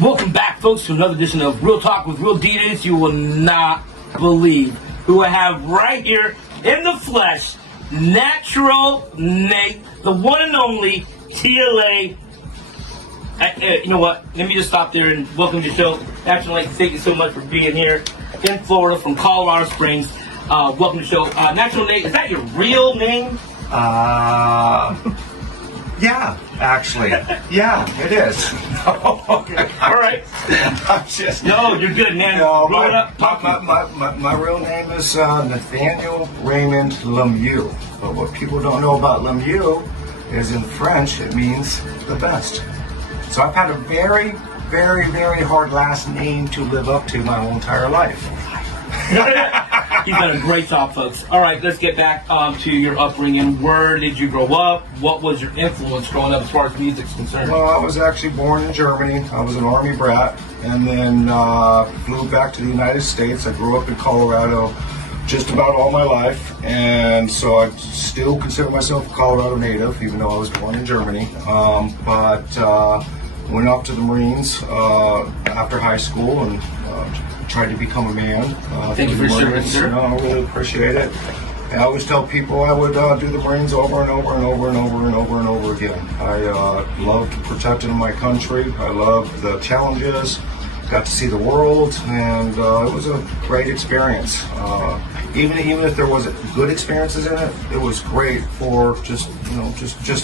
Welcome back, folks, to another edition of Real Talk with Real DJs. You will not believe who I have right here in the flesh, Natural Nate, the one and only TLA. You know what? Let me just stop there and welcome to the show. Natural Nate, thank you so much for being here in Florida from Colorado Springs. Welcome to the show. Natural Nate, is that your real name? Yeah, actually. Yeah, it is. Okay. All right. I'm just... No, you're good, man. No, Roll it up. my real name is Nathaniel Raymond Lemieux. But what people don't know about Lemieux is in French, it means the best. So I've had a very, very, very hard last name to live up to my whole entire life. He's done a great job, folks. All right, let's get back to your upbringing. Where did you grow up? What was your influence growing up as far as music's concerned? Well, I was actually born in Germany. I was an Army brat, and then flew back to the United States. I grew up in Colorado just about all my life, and so I still consider myself a Colorado native, even though I was born in Germany. But went off to the Marines after high school and tried to become a man. Thank you for sharing, sir. I really appreciate it. And I always tell people I would do the Marines over and over and over and over and over and over again. I loved protecting my country. I loved the challenges. Got to see the world, and it was a great experience. Even if there wasn't good experiences in it, it was great for just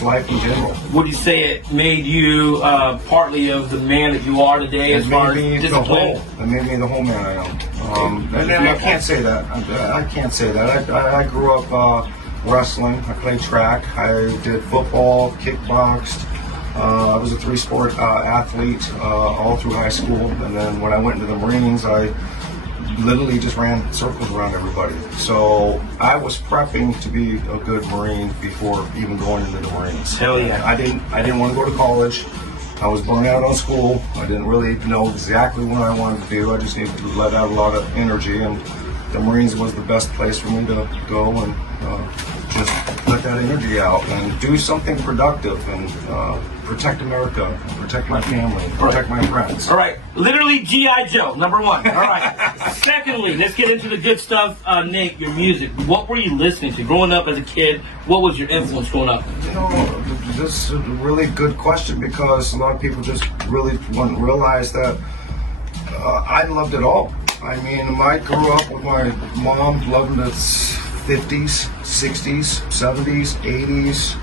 life in general. Would you say it made you partly of the man that you are today as far as discipline? It made me the whole man I am. And I can't say that. I can't say that. I grew up wrestling. I played track. I did football, kickboxed. I was a three-sport athlete all through high school, and then when I went into the Marines, I literally just ran circles around everybody. So I was prepping to be a good Marine before even going into the Marines. Hell yeah! I didn't want to go to college. I was burnt out on school. I didn't really know exactly what I wanted to do. I just needed to let out a lot of energy, and the Marines was the best place for me to go and just let that energy out and do something productive and protect America, protect my family, protect my friends. All right, literally G.I. Joe, number one. All right. Secondly, let's get into the good stuff. Nate, your music. What were you listening to growing up as a kid? What was your influence growing up? You know, this is a really good question because a lot of people just really wouldn't realize that I loved it all. I mean, I grew up with my mom loving the 50s, 60s, 70s, 80s.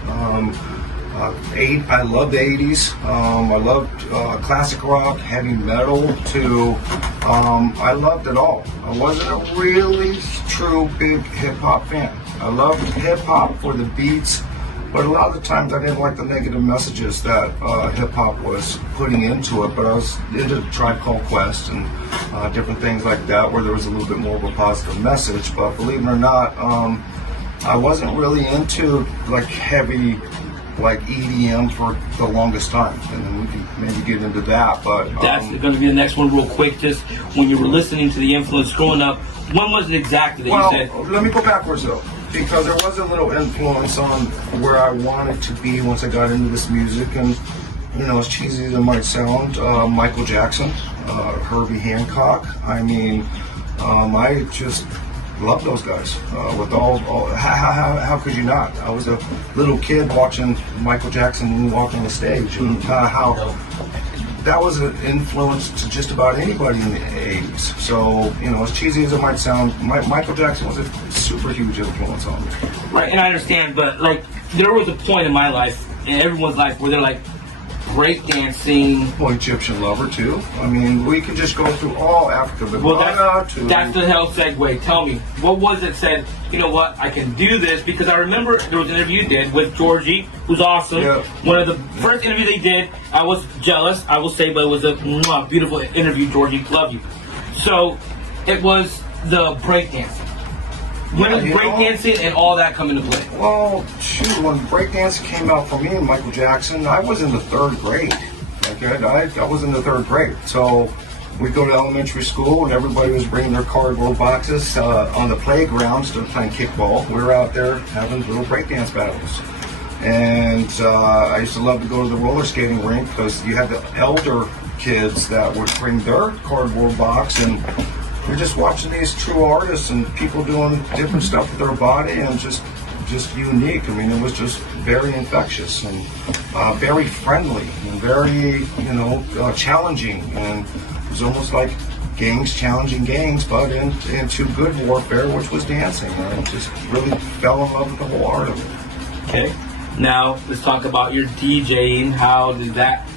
I loved the 80s. I loved classic rock, heavy metal, too. I loved it all. I wasn't a really true big hip-hop fan. I loved hip-hop for the beats, but a lot of the times I didn't like the negative messages that hip-hop was putting into it, but I was into Tribe Called Quest and different things like that where there was a little bit more of a positive message. But believe it or not, I wasn't really into like heavy like EDM for the longest time, and then we can maybe get into that. But that's going to be the next one real quick. Just when you were listening to the influence growing up, when was it exactly that you said? Let me go backwards though, because there was a little influence on where I wanted to be once I got into this music. And you know, as cheesy as it might sound, Michael Jackson, Herbie Hancock. I mean, I just love those guys. With all how could you not? I was a little kid watching Michael Jackson walk on the stage, and how that was an influence to just about anybody in the 80s. So, you know, as cheesy as it might sound, Michael Jackson was a super huge influence on me. Right, and I understand, but like there was a point in my life, in everyone's life, where they're like breakdancing. Well, Egyptian Lover too. I mean, we could just go through all Africa. Well, that's the hell segue. Tell me, what was it said, you know what, I can do this? Because I remember there was an interview you did with Georgie, who's awesome. Yeah. One of the first interviews they did, I was jealous, I will say, but it was a beautiful interview, Georgie. Love you. So, it was the breakdancing. When did breakdancing and all that come into play? Well, shoot, when breakdance came out for me and Michael Jackson, I was in the third grade. Okay, I was in the third grade. So we'd go to elementary school and everybody was bringing their cardboard boxes on the playground to playing kickball. We were out there having little breakdance battles. And I used to love to go to the roller skating rink because you had the elder kids that would bring their cardboard box, and you're just watching these true artists and people doing different stuff with their body, and just unique. I mean, it was just very infectious and very friendly and very, challenging, and it was almost like gangs challenging gangs, but into good warfare, which was dancing. I just really fell in love with the whole art of it. Okay. Now let's talk about your DJing. How did that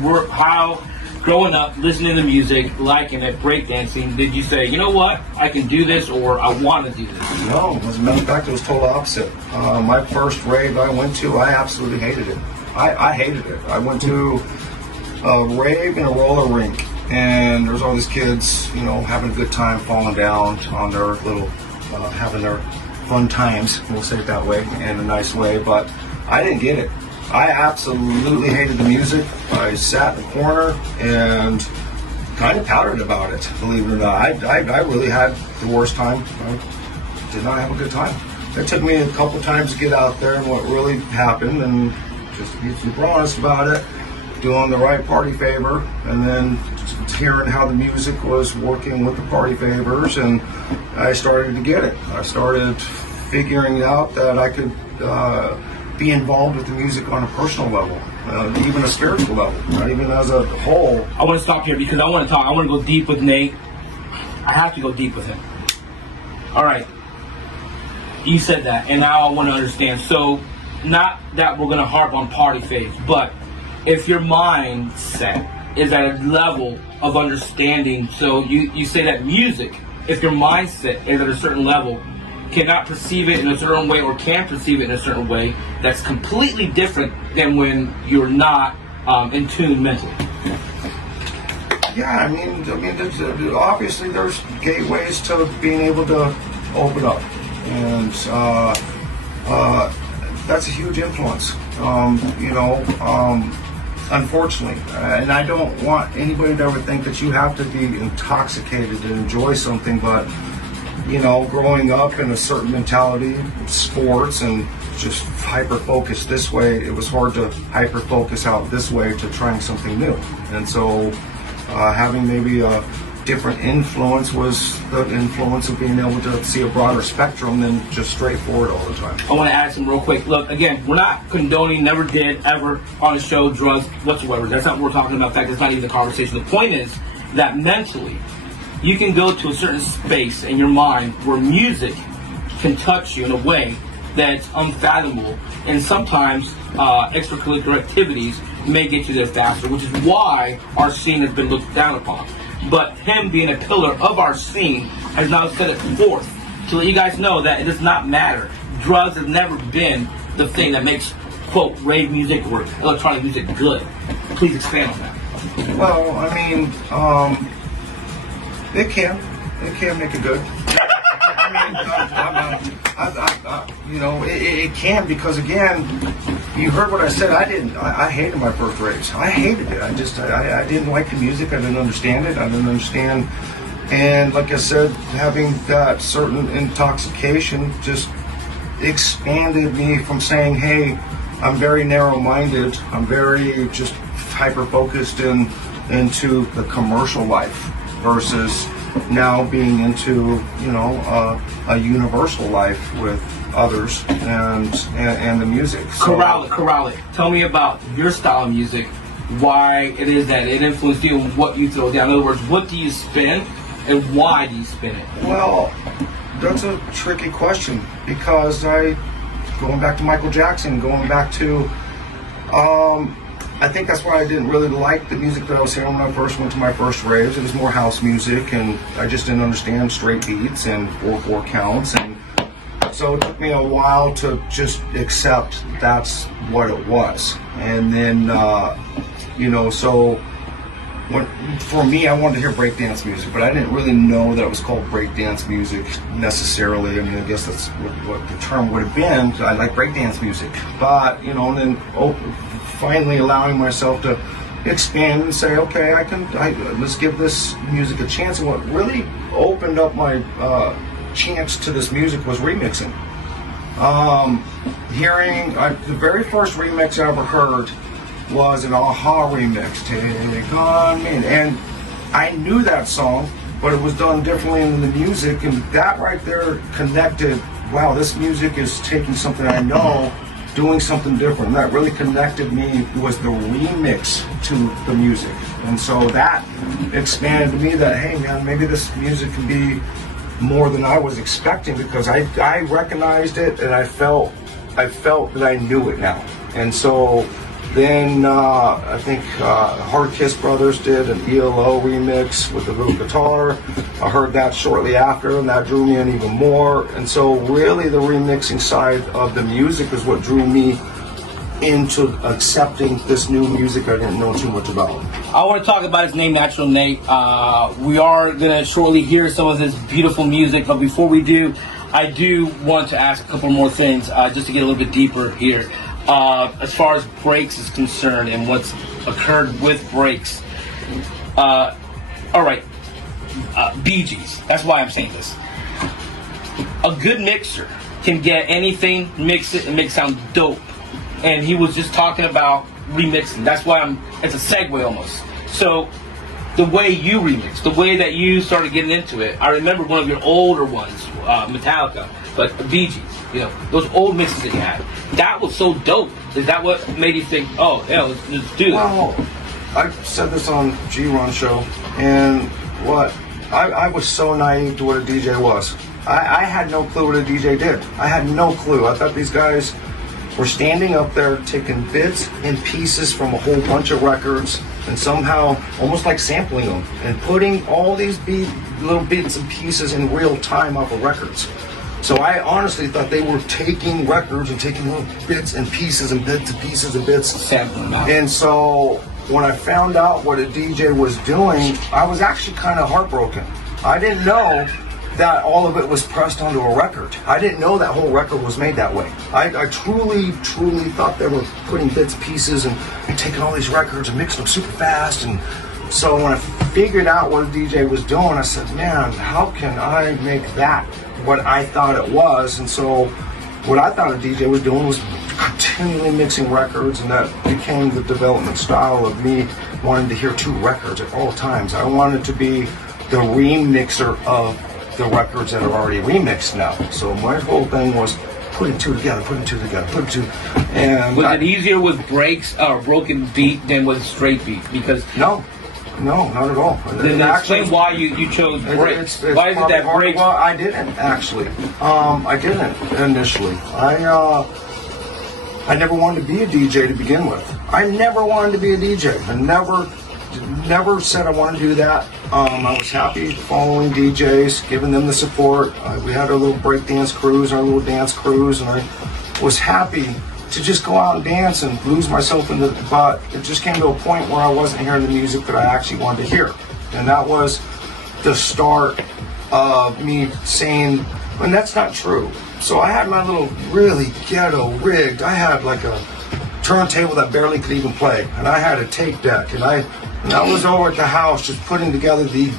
work? How, growing up, listening to music, liking it, breakdancing, did you say, you know what, I can do this, or I want to do this? No, as a matter of fact, it was total opposite. My first rave I went to, I absolutely hated it. I hated it. I went to a rave in a roller rink, and there was all these kids, having a good time, falling down on their little, having their fun times, we'll say it that way, in a nice way, but I didn't get it. I absolutely hated the music. I sat in the corner and kind of pouted about it, believe it or not. I really had the worst time. I did not have a good time. It took me a couple times to get out there and what really happened, and just to be super honest about it, doing the right party favor, and then hearing how the music was working with the party favors, and I started to get it. I started figuring out that I could be involved with the music on a personal level, even a spiritual level, not even as a whole. I want to stop here because I want to talk. I want to go deep with Nate. I have to go deep with him. All right. You said that, and now I want to understand. So, not that we're going to harp on party phase, but if your mindset is at a level of understanding, so you say that music, if your mindset is at a certain level, cannot perceive it in a certain way, or can perceive it in a certain way, that's completely different than when you're not in tune mentally. Yeah, I mean, obviously there's gateways to being able to open up, and that's a huge influence. Unfortunately, and I don't want anybody to ever think that you have to be intoxicated to enjoy something, but growing up in a certain mentality, sports, and just hyper-focused this way, it was hard to hyper-focus out this way to trying something new. And so having maybe a different influence was the influence of being able to see a broader spectrum than just straightforward all the time. I want to add some real quick. Look, again, we're not condoning, never did, ever on the show, drugs whatsoever. That's not what we're talking about. In fact, that's not even the conversation. The point is that mentally, you can go to a certain space in your mind where music can touch you in a way that's unfathomable. And sometimes extracurricular activities may get you there faster, which is why our scene has been looked down upon. But him being a pillar of our scene has now set it forth to let you guys know that it does not matter. Drugs has never been the thing that makes, quote, rave music or electronic music good. Please expand on that. Well, I mean, it can make it good. It can, because again, you heard what I said. I hated my first raves. I hated it. I didn't like the music. I didn't understand it. I didn't understand. And like I said, having that certain intoxication just expanded me from saying, hey, I'm very narrow-minded. I'm very just hyper-focused into the commercial life versus now being into, a universal life with others and the music. So, Corral it. Tell me about your style of music, why it is that it influenced you and what you throw down. In other words, what do you spin and why do you spin it? Well, that's a tricky question because going back to Michael Jackson, going back to, I think that's why I didn't really like the music that I was hearing when I first went to my first raves. It was more house music, and I just didn't understand straight beats and 4/4 counts, and so it took me a while to just accept that's what it was. And then, so for me, I wanted to hear breakdance music, but I didn't really know that it was called breakdance music necessarily. I mean, I guess that's what the term would have been. I like breakdance music, but and then finally allowing myself to expand and say, okay, let's give this music a chance. And what really opened up my chance to this music was remixing. Hearing the very first remix I ever heard was an Aha remix, Take On Me. And I knew that song, but it was done differently in the music, and that right there connected, wow, this music is taking something I know, doing something different. And that really connected me, was the remix to the music. And so that expanded to me that, hey man, maybe this music can be more than I was expecting, because I recognized it, and I felt that I knew it now. And so then I think Hard Kiss Brothers did an ELO remix with the real guitar. I heard that shortly after, and that drew me in even more. And so really the remixing side of the music is what drew me into accepting this new music I didn't know too much about. I want to talk about his name, Natural Nate. We are going to shortly hear some of his beautiful music, but before we do, I do want to ask a couple more things just to get a little bit deeper here. As far as breaks is concerned and what's occurred with breaks. All right, BGs. That's why I'm saying this. A good mixer can get anything, mix it, and make it sound dope. And he was just talking about remixing. That's why it's a segue almost. So the way you remix, the way that you started getting into it, I remember one of your older ones, Metallica, but BGs, you know, those old mixes that you had. That was so dope. Is that what made you think, oh, yeah, let's do that? Well, I said this on G-Run show, and what, I was so naive to what a DJ was. I had no clue what a DJ did. I had no clue. I thought these guys were standing up there taking bits and pieces from a whole bunch of records and somehow almost like sampling them and putting all these little bits and pieces in real time off of records. So I honestly thought they were taking records and taking little bits and pieces and bits and pieces and bits. Sampling them. And so when I found out what a DJ was doing, I was actually kind of heartbroken. I didn't know that all of it was pressed onto a record. I didn't know that whole record was made that way. I truly thought they were putting bits, pieces, and taking all these records and mixing them super fast. And so when I figured out what a DJ was doing, I said, man, how can I make that what I thought it was? And so what I thought a DJ was doing was continually mixing records, and that became the development style of me wanting to hear two records at all times. I wanted to be the remixer of the records that are already remixed now. So my whole thing was putting two together. And was it easier with breaks or broken beat than with straight beat? Because no, not at all. Then explain why you chose breaks. Why is it that breaks? Well, I didn't actually. I didn't initially. I never wanted to be a DJ to begin with. I never wanted to be a DJ. I never said I wanted to do that. I was happy following DJs, giving them the support. We had our little breakdance cruise, our little dance cruise, and I was happy to just go out and dance and lose myself in the, but it just came to a point where I wasn't hearing the music that I actually wanted to hear. And that was the start of me saying, and that's not true. So I had my little really ghetto rigged. I had like a turntable that barely could even play, and I had a tape deck, and I was over at the house just putting together the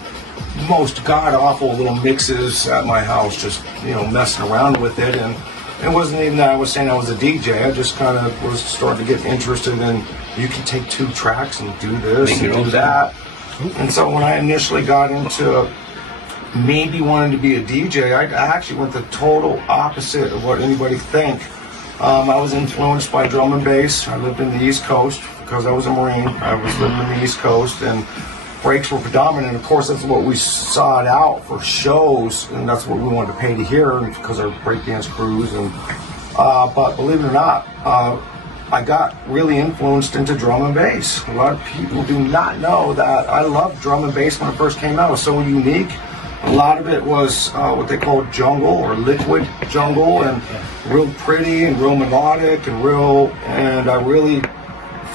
most god-awful little mixes at my house, just, you know, messing around with it. And it wasn't even that I was saying I was a DJ. I just kind of was starting to get interested in, you can take two tracks and do this and do that. And so when I initially got into maybe wanting to be a DJ, I actually went the total opposite of what anybody think. I was influenced by drum and bass. I lived in the East Coast because I was a Marine. I was living in the East Coast, and breaks were predominant. Of course, that's what we sought out for shows, and that's what we wanted to pay to hear because our breakdance crews. And but believe it or not, I got really influenced into drum and bass. A lot of people do not know that I loved drum and bass when it first came out. It was so unique. A lot of it was what they call jungle or liquid jungle, and real pretty and real melodic and I really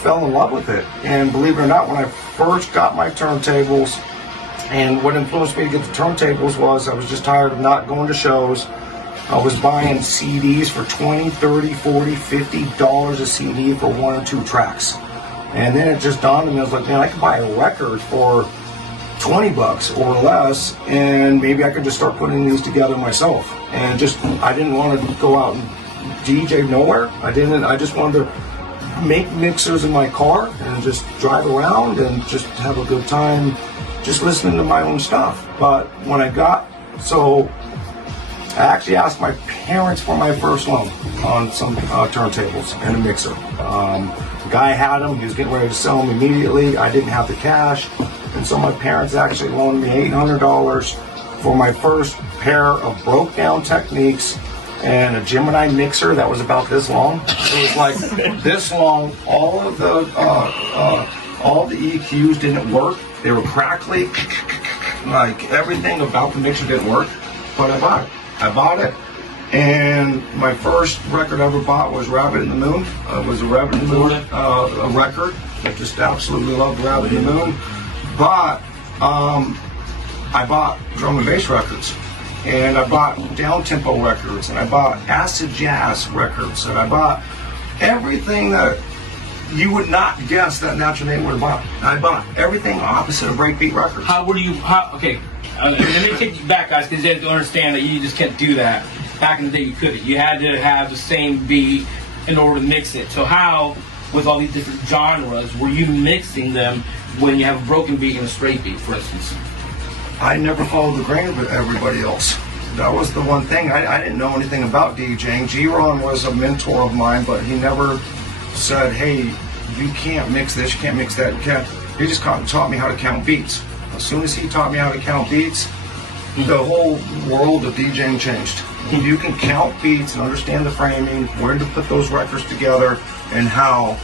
fell in love with it. And believe it or not, when I first got my turntables, and what influenced me to get the turntables was I was just tired of not going to shows. I was buying CDs for $20, $30, $40, $50 a CD for 1 or 2 tracks. And then it just dawned on me, I was like, man, I could buy a record for $20 or less, and maybe I could just start putting these together myself. And just, I didn't want to go out and DJ nowhere. I just wanted to make mixers in my car and just drive around and just have a good time just listening to my own stuff. But when I actually asked my parents for my first loan on some turntables and a mixer. The guy had them, he was getting ready to sell them immediately. I didn't have the cash, and so my parents actually loaned me $800 for my first pair of broke down techniques and a Gemini mixer that was about this long. It was like this long. All the EQs didn't work. They were crackly. Like everything about the mixer didn't work, but I bought it. And my first record I ever bought was Rabbit in the Moon. It was a Rabbit in the Moon a record. I just absolutely loved Rabbit in the Moon. But I bought drum and bass records, and I bought down-tempo records, and I bought acid jazz records, and I bought everything that you would not guess that Natural Nate would have bought. I bought everything opposite of breakbeat records. Okay, let me take you back, guys, because you have to understand that you just can't do that. Back in the day, you couldn't. You had to have the same beat in order to mix it. So how, with all these different genres, were you mixing them when you have a broken beat and a straight beat, for instance? I never followed the grain of everybody else. That was the one thing. I didn't know anything about DJing. G-Ron was a mentor of mine, but he never said, hey, you can't mix this, you can't mix that, you can't. He just taught me how to count beats. As soon as he taught me how to count beats, the whole world of DJing changed. If you can count beats and understand the framing, where to put those records together, and how,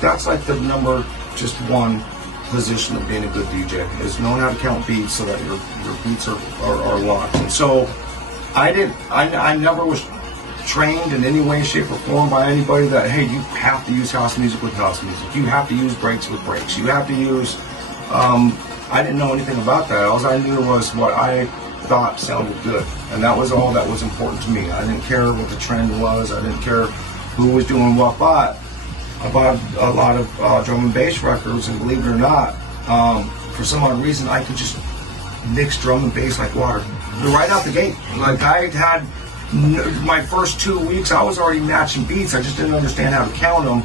that's like the number just one position of being a good DJ, is knowing how to count beats so that your beats are locked. And so I never was trained in any way, shape, or form by anybody that, hey, you have to use house music with house music. You have to use breaks with breaks. You have to use, I didn't know anything about that. All I knew was what I thought sounded good. And that was all that was important to me. I didn't care what the trend was. I didn't care who was doing what. But I bought a lot of drum and bass records, and believe it or not, for some odd reason, I could just mix drum and bass like water. Right out the gate. Like I had my first 2 weeks, I was already matching beats. I just didn't understand how to count them.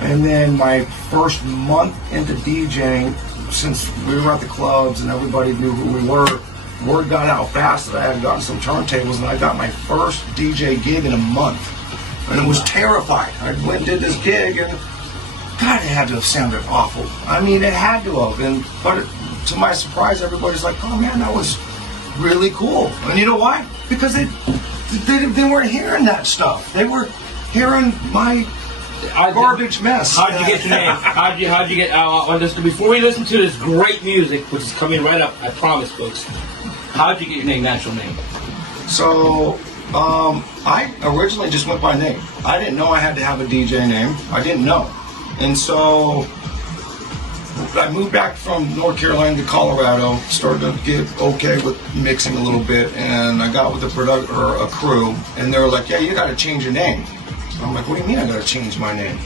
And then my first month into DJing, since we were at the clubs and everybody knew who we were, word got out fast that I had gotten some turntables, and I got my first DJ gig in a month. And it was terrified. I went and did this gig, and God, it had to have sounded awful. I mean, it had to have. But to my surprise, everybody's like, oh man, that was really cool. And you know why? Because they weren't hearing that stuff. They were hearing my garbage mess. How'd you get your name? How'd you get? Before we listen to this great music, which is coming right up, I promise, folks. How'd you get your name, Natural Name? So, I originally just went by name. I didn't know I had to have a DJ name. I didn't know, and so I moved back from North Carolina to Colorado, started to get okay with mixing a little bit, and I got with a crew, and they were like, yeah, you got to change your name. I'm like, what do you mean I got to change my name?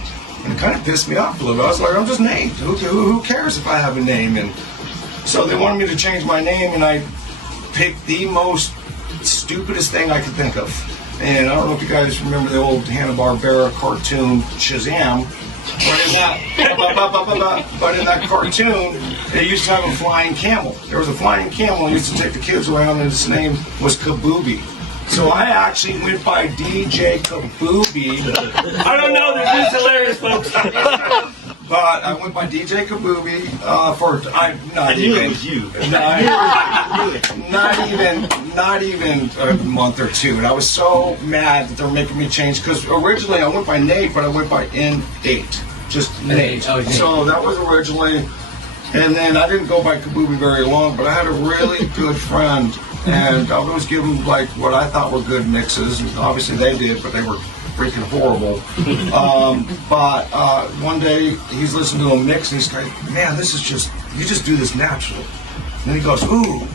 And it kind of pissed me off a little bit. I was like, I'm just named. Who cares if I have a name? And so they wanted me to change my name, and I picked the most stupidest thing I could think of. And I don't know if you guys remember the old Hanna-Barbera cartoon Shazam, but in that cartoon, they used to have a flying camel. There was a flying camel, and used to take the kids around, and his name was Kabooby. So I actually went by DJ Kabooby. I don't know, this is hilarious, folks. But I went by DJ Kabooby not even a month or two. And I was so mad that they were making me change, because originally I went by Nate, but I went by N8. Just Nate. Okay. So that was originally, and then I didn't go by Kabooby very long, but I had a really good friend, and I would always give him like what I thought were good mixes. And obviously they did, but they were freaking horrible. But one day he's listening to a mix, and he's like, man, this is just, you just do this natural. And he goes, ooh,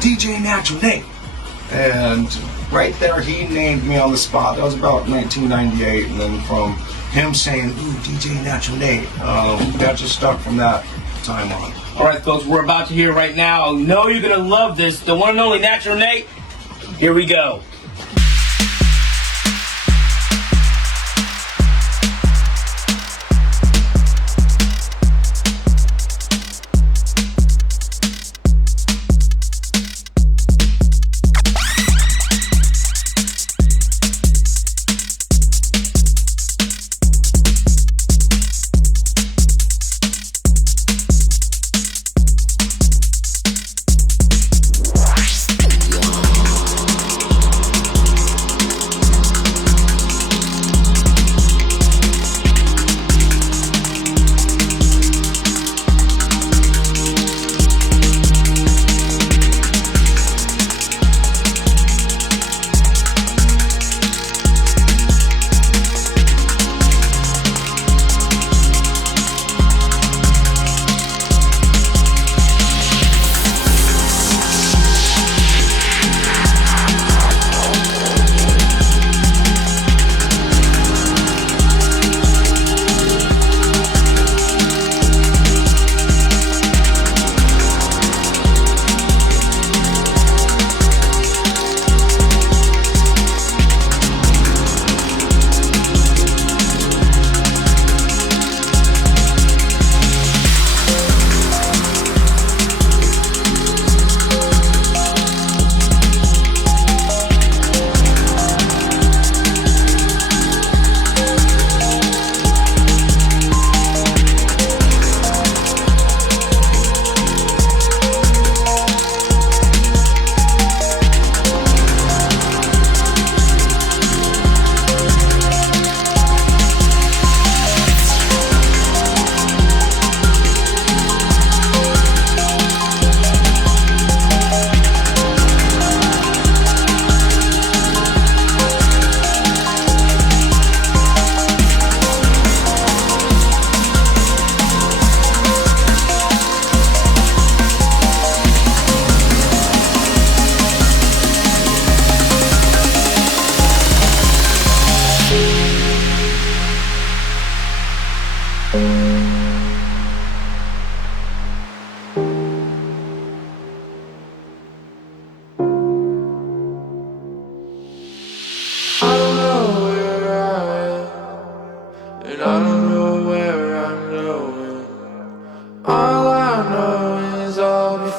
DJ Natural Nate. And right there he named me on the spot. That was about 1998, and then from him saying, ooh, DJ Natural Nate, that just stuck from that time on. All right, folks, we're about to hear right now. I know you're going to love this. The one and only Natural Nate. Here we go.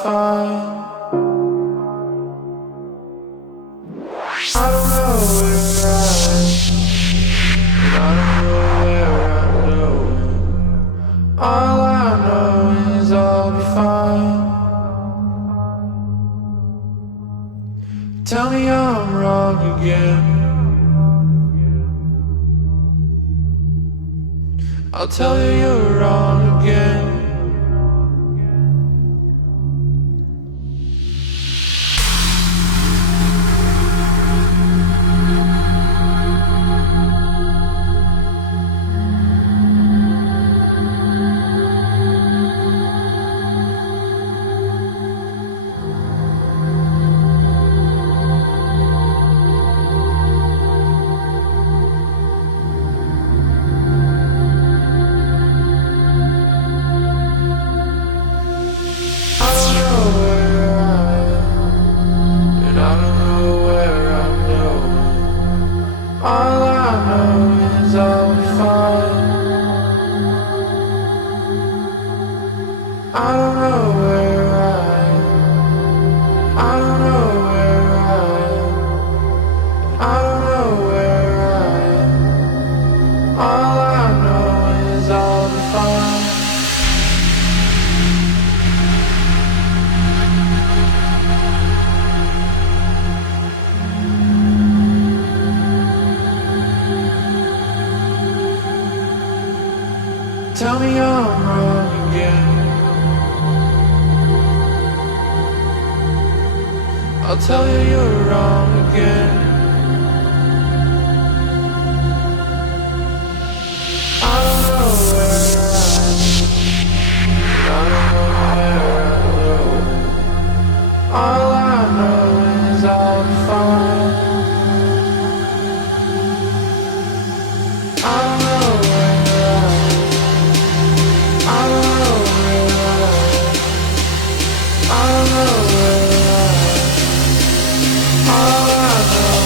fine. I don't know where I am, and I don't know where I'm going. All I know is I'll be fine. Tell me I'm wrong again. I'll tell you you're wrong again. Tell me I'm wrong again. I'll tell you you're wrong again. I don't know where I don't know where I'm going. All I know is I'll be fine. I don't know where I don't know where I don't know where all I know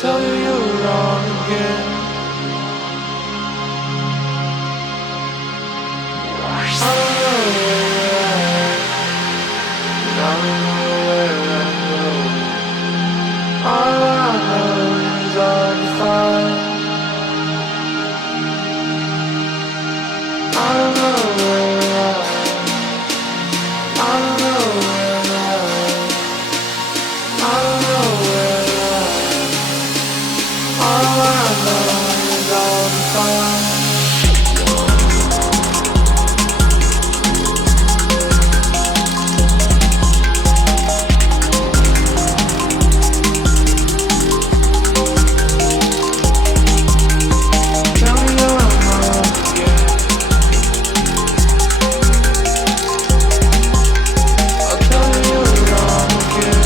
tell you you're wrong again. I don't know where you're at, and I don't know where I'm going. All I know is I'll be fine. I don't know where you're at, I don't know where you're at, I don't know where you're at. All I know is I'll be fine. Tell me you're wrong again. I'll tell you you're wrong again.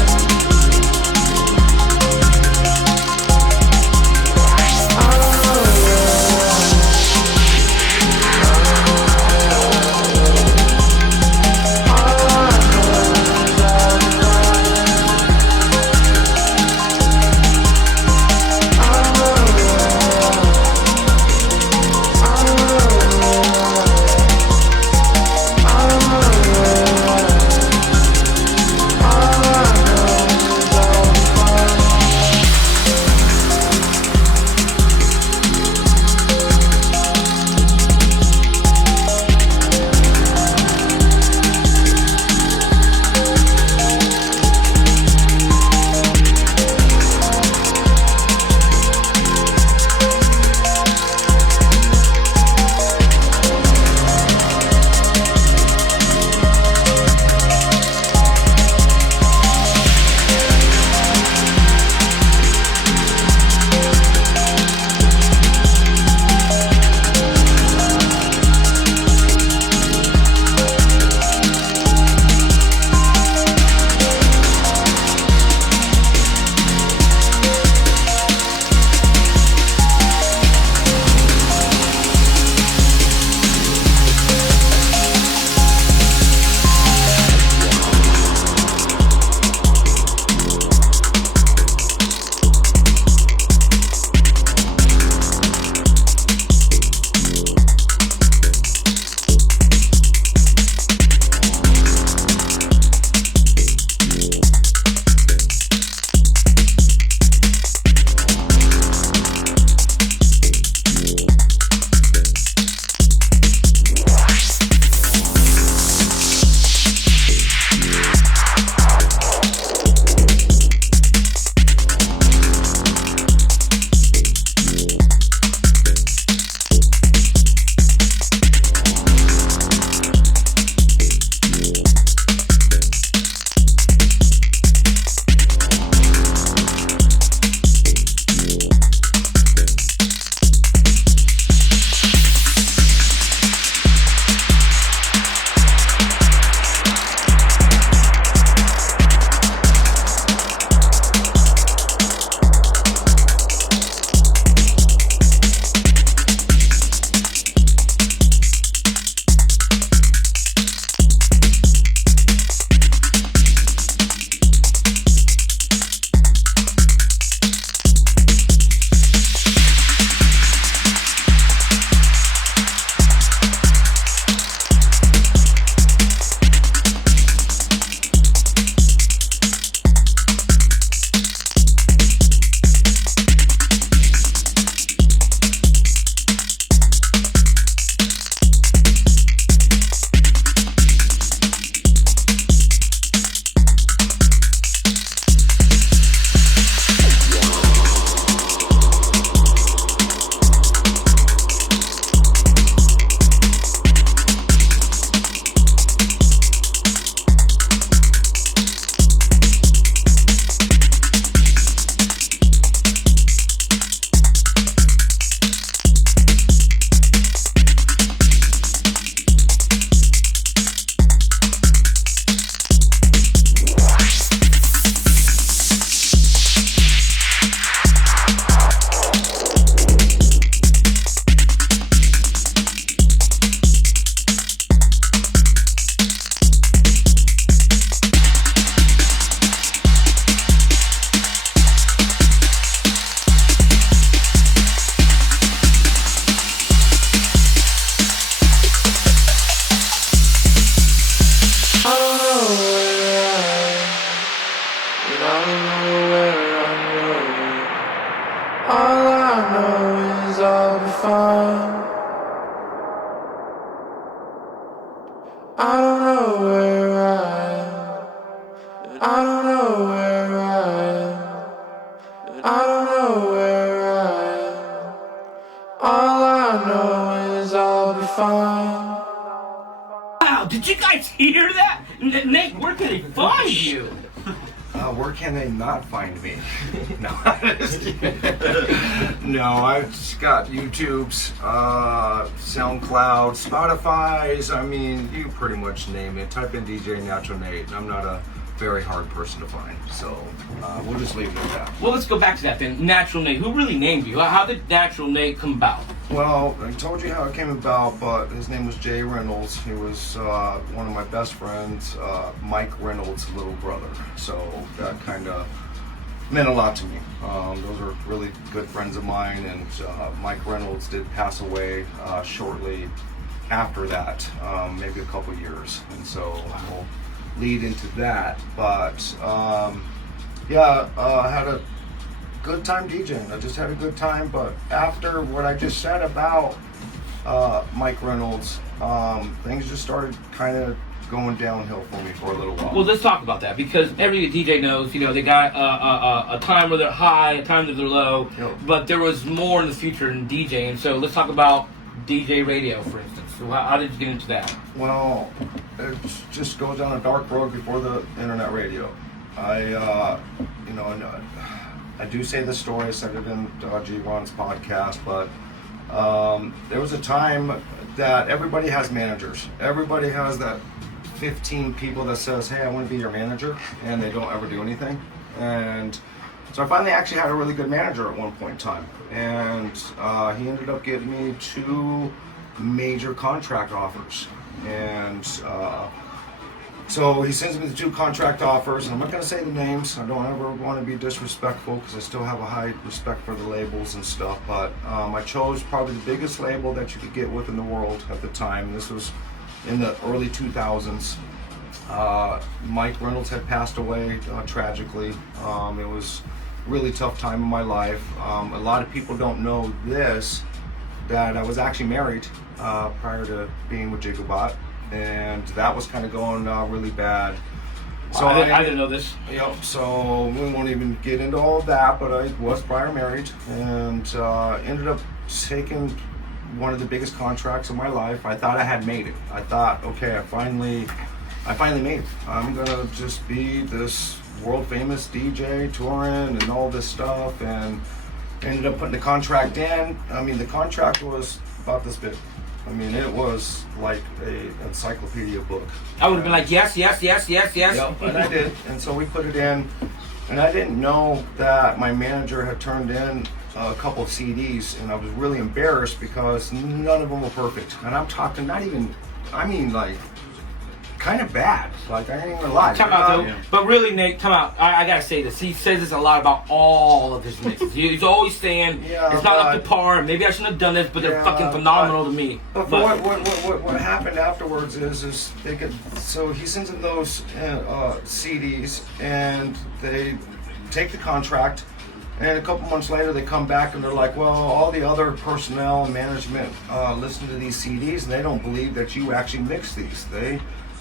know is I'll be fine. I don't know where I am. I don't know where I am. I don't know where I am. All I know is I'll be fine. Wow, did you guys hear that? Nate, where can they find you? Where can they not find me? No, I'm just kidding. No, I've just got YouTube's, SoundCloud, Spotify's. I mean, you pretty much name it. Type in DJ Natural Nate, and I'm not a very hard person to find. So we'll just leave it at that. Well, let's go back to that then. Natural Nate. Who really named you? How did Natural Nate come about? Well, I told you how it came about, but his name was Jay Reynolds. He was one of my best friends, Mike Reynolds' little brother. So that kind of meant a lot to me. Those are really good friends of mine, and Mike Reynolds did pass away shortly after that, maybe a couple years, and so we'll lead into that. But I had a good time DJing. I just had a good time, but after what I just said about Mike Reynolds, things just started kind of going downhill for me for a little while. Well, let's talk about that, because every DJ knows, they got a time where they're high, a time where they're low, Yep. but there was more in the future in DJing. So let's talk about DJ radio, for instance. So how did you get into that? Well, it just goes down a dark road before the internet radio. I do say this story, I said it in G1's podcast, but there was a time that everybody has managers. Everybody has that 15 people that says, hey, I want to be your manager, and they don't ever do anything. And so I finally actually had a really good manager at one point in time, and he ended up getting me 2 major contract offers. And so he sends me the 2 contract offers, and I'm not going to say the names. I don't ever want to be disrespectful, because I still have a high respect for the labels and stuff, but I chose probably the biggest label that you could get with in the world at the time. This was in the early 2000s. Mike Reynolds had passed away tragically. It was a really tough time in my life. A lot of people don't know this, that I was actually married prior to being with Jigabot, and that was kind of going really bad. So I didn't know this. Yep, so we won't even get into all of that, but I was prior married, and ended up taking one of the biggest contracts of my life. I thought I had made it. I thought, okay, I finally made it. I'm gonna just be this world famous DJ touring and all this stuff, and ended up putting the contract in. I mean, the contract was about this big. I mean, it was like an encyclopedia book. I would have been like, yes. Yep, and I did. And so we put it in, and I didn't know that my manager had turned in a couple of CDs, and I was really embarrassed because none of them were perfect. And I'm talking like kind of bad. Like, I ain't even gonna lie. Time out though. But really, Nate, time out. I gotta say this. He says this a lot about all of his mixes. He's always saying it's not up to par. Maybe I shouldn't have done this, but they're fucking phenomenal to me. But what happened afterwards is they could. So he sends in those CDs, and they take the contract. And a couple months later, they come back and they're like, well, all the other personnel and management listen to these CDs, and they don't believe that you actually mixed these. They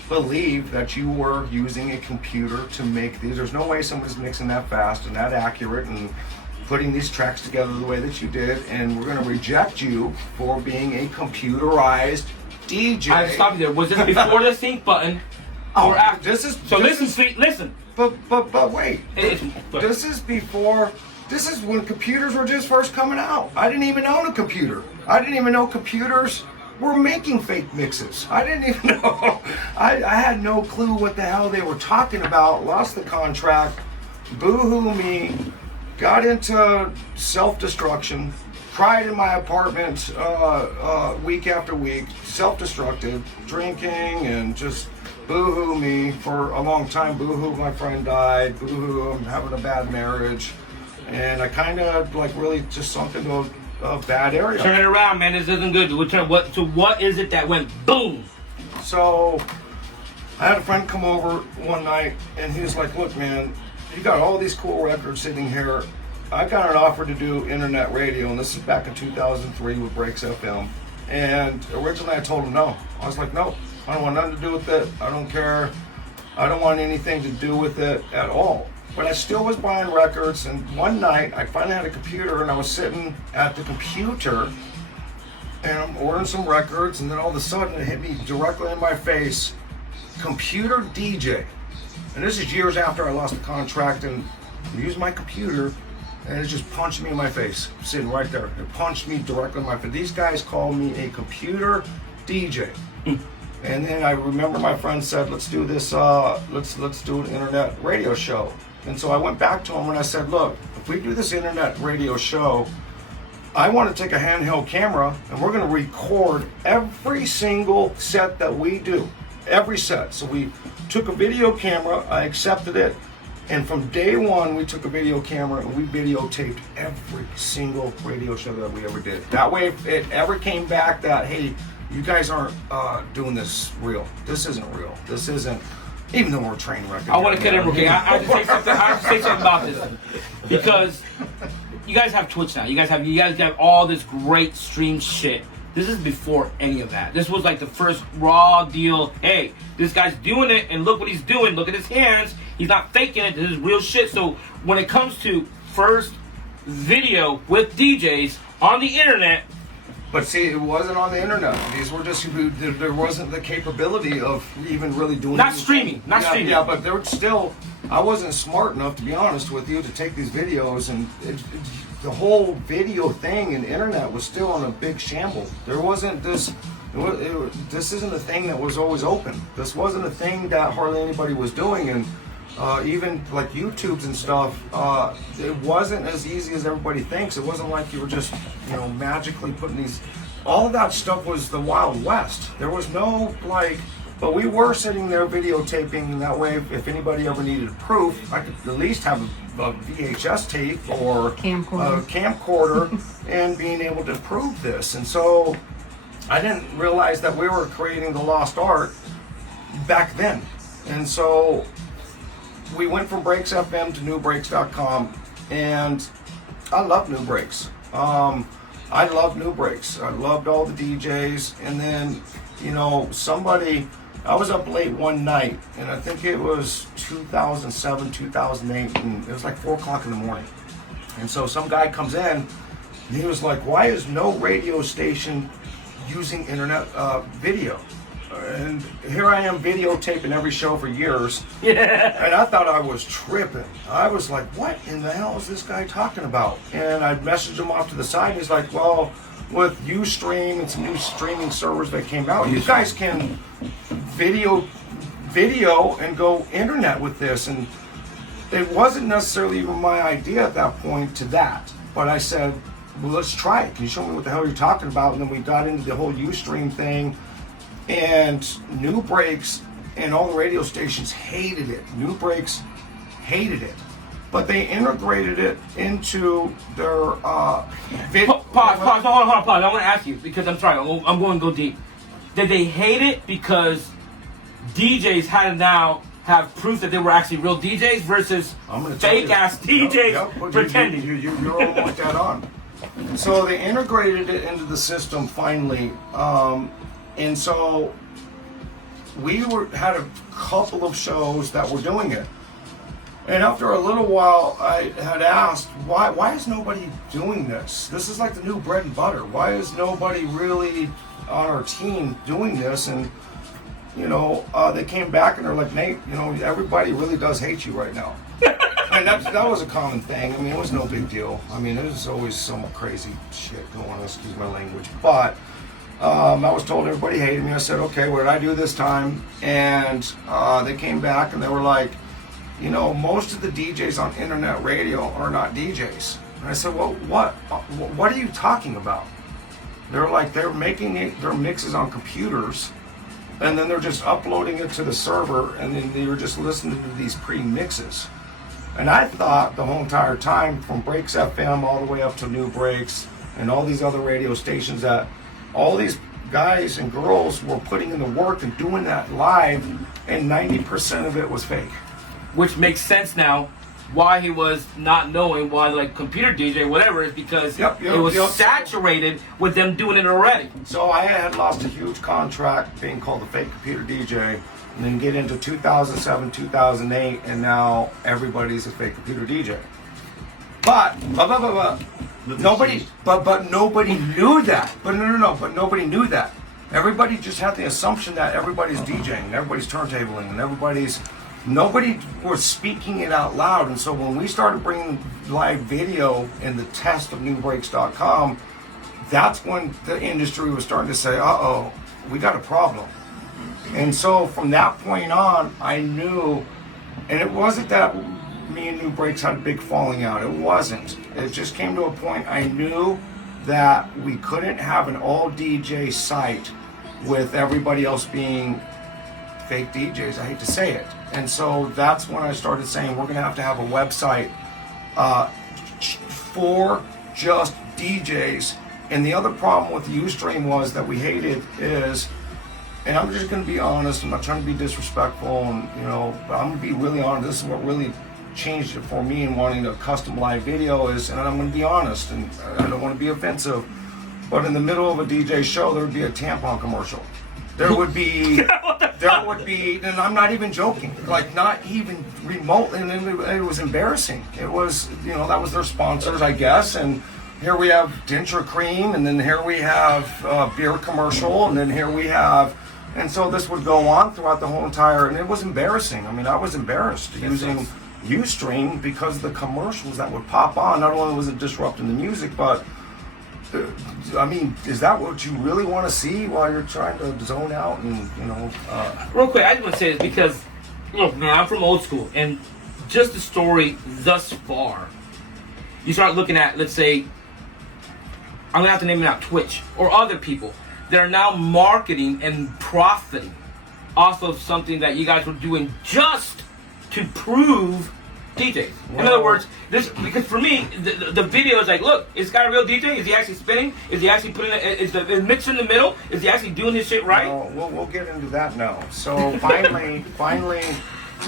believe that you were using a computer to make these. There's no way someone's mixing that fast and that accurate and putting these tracks together the way that you did, and we're going to reject you for being a computerized DJ. I have to stop you there. Was this before the sync button? Oh, or after? listen, sweet, listen. But wait. This is before. This is when computers were just first coming out. I didn't even own a computer. I didn't even know computers were making fake mixes. I didn't even know. I had no clue what the hell they were talking about. Lost the contract. Boo-hoo me. Got into self-destruction. Cried in my apartment week after week. Self-destructed. Drinking and just boo-hoo me for a long time. Boo-hoo, my friend died. Boo-hoo, I'm having a bad marriage. And I kind of like really just sunk into a bad area. Turn it around, man. This isn't good. What is it that went boom? So I had a friend come over one night, and he was like, look, man, you got all these cool records sitting here, I got an offer to do internet radio, and this is back in 2003 with Breaks FM. And originally I told him no. I was like, no, I don't want nothing to do with it. I don't care. I don't want anything to do with it at all. But I still was buying records, and one night I finally had a computer, and I was sitting at the computer, and I'm ordering some records, and then all of a sudden it hit me directly in my face, computer DJ. And this is years after I lost the contract and used my computer, and it just punched me in my face, sitting right there. It punched me directly in my face. These guys called me a computer DJ. And then I remember my friend said, let's do this, let's do an internet radio show. And so I went back to him and I said, look, if we do this internet radio show, I want to take a handheld camera and we're going to record every single set that we do. Every set. So we took a video camera, I accepted it, and from day one we took a video camera and we videotaped every single radio show that we ever did. That way if it ever came back that, hey, you guys aren't doing this real. This isn't real. This isn't, even though we're train wreck. I want to cut in real quick. I have to say something. I have to say something about this because you guys have Twitch now. You guys have all this great stream shit. This is before any of that. This was like the first raw deal. Hey, this guy's doing it, and look what he's doing. Look at his hands. He's not faking it. This is real shit. So when it comes to first video with DJs on the internet. But see, it wasn't on the internet. These were just, there wasn't the capability of even really doing Not streaming. Yeah, but there were still, I wasn't smart enough, to be honest with you, to take these videos, and the whole video thing and internet was still on a big shamble. There wasn't this, this isn't a thing that was always open. This wasn't a thing that hardly anybody was doing, and even like YouTubes and stuff, it wasn't as easy as everybody thinks. It wasn't like you were just, magically putting these, all of that stuff was the Wild West. There was no but we were sitting there videotaping, and that way if anybody ever needed proof, I could at least have a VHS tape or a camcorder and being able to prove this. And so I didn't realize that we were creating the lost art back then. And so we went from Breaks FM to newbreaks.com, and I love New Breaks. I love New Breaks. I loved all the DJs, and then, I was up late one night, and I think it was 2007, 2008, and it was like 4 o'clock in the morning. And so some guy comes in, and he was like, why is no radio station using internet video? And here I am videotaping every show for years. Yeah. And I thought I was tripping. I was like, what in the hell is this guy talking about? And I messaged him off to the side. He's like, well, with Ustream and some new streaming servers that came out, you guys can video and go internet with this. And it wasn't necessarily even my idea at that point to that. But I said, well, let's try it. Can you show me what the hell you're talking about? And then we got into the whole Ustream thing. And New Breaks and all the radio stations hated it. New Breaks hated it. But they integrated it into their Pause. Hold on. I want to ask you, because I'm sorry, I'm going to go deep. Did they hate it because DJs had to now have proof that they were actually real DJs versus fake-ass DJs pretending? You're almost dead on. So they integrated it into the system finally. And so we had a couple of shows that were doing it. And after a little while, I had asked, why is nobody doing this? This is like the new bread and butter. Why is nobody really on our team doing this? And, they came back and they're like, Nate, everybody really does hate you right now. And that was a common thing. I mean, it was no big deal. I mean, it was always some crazy shit going on, excuse my language. But I was told everybody hated me. I said, okay, what did I do this time? And they came back and they were like, most of the DJs on internet radio are not DJs. And I said, well, what are you talking about? They're like, they're making their mixes on computers, and then they're just uploading it to the server, and then they were just listening to these pre-mixes. And I thought the whole entire time, from Breaks FM all the way up to New Breaks and all these other radio stations, that all these guys and girls were putting in the work and doing that live, and 90% of it was fake. Which makes sense now why he was not knowing why, like, computer DJ, whatever, is because it was saturated with them doing it already. So I had lost a huge contract being called the fake computer DJ, and then get into 2007, 2008, and now everybody's a fake computer DJ. But nobody knew that. But but nobody knew that. Everybody just had the assumption that everybody's DJing, and everybody's turntabling, and nobody was speaking it out loud. And so when we started bringing live video in the test of newbreaks.com, that's when the industry was starting to say, uh-oh, we got a problem. And so from that point on, I knew, and it wasn't that me and New Breaks had a big falling out. It wasn't. It just came to a point I knew that we couldn't have an all DJ site with everybody else being fake DJs. I hate to say it. And so that's when I started saying we're going to have a website for just DJs. And the other problem with Ustream was that we hated is, and I'm just going to be honest, I'm not trying to be disrespectful, and but I'm going to be really honest. This is what really changed it for me in wanting a custom live video is, and I'm going to be honest, and I don't want to be offensive, but in the middle of a DJ show, there would be a tampon commercial. There would be, and I'm not even joking, like not even remotely, and it was embarrassing. It was, that was their sponsors, I guess, and here we have Denture Cream, and then here we have a beer commercial, and then here we have, and so this would go on throughout the whole entire, and it was embarrassing. I mean, I was embarrassed using Ustream because of the commercials that would pop on. Not only was it disrupting the music, but I mean, is that what you really want to see while you're trying to zone out and Real quick, I just want to say this because, look, man, I'm from old school, and just the story thus far, you start looking at, let's say, I'm gonna have to name it out, Twitch or other people that are now marketing and profiting off of something that you guys were doing just to prove DJs. In other words, this, because for me, the video is like, look, is this guy a real DJ? Is he actually spinning? Is he actually putting is the mix in the middle? Is he actually doing his shit right? No, we'll get into that now. So finally,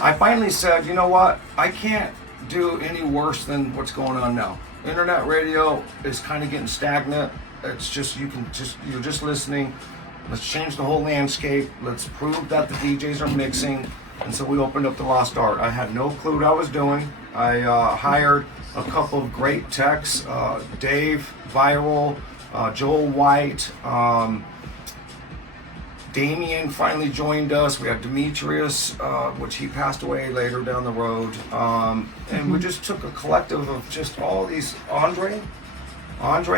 I finally said, you know what? I can't do any worse than what's going on now. Internet radio is kind of getting stagnant. It's just, you're just listening. Let's change the whole landscape. Let's prove that the DJs are mixing. And so we opened up the Lost Art. I had no clue what I was doing. I hired a couple of great techs, Dave Viral, Joel White, Damien finally joined us. We had Demetrius, which he passed away later down the road. And we just took a collective of just all these. Andre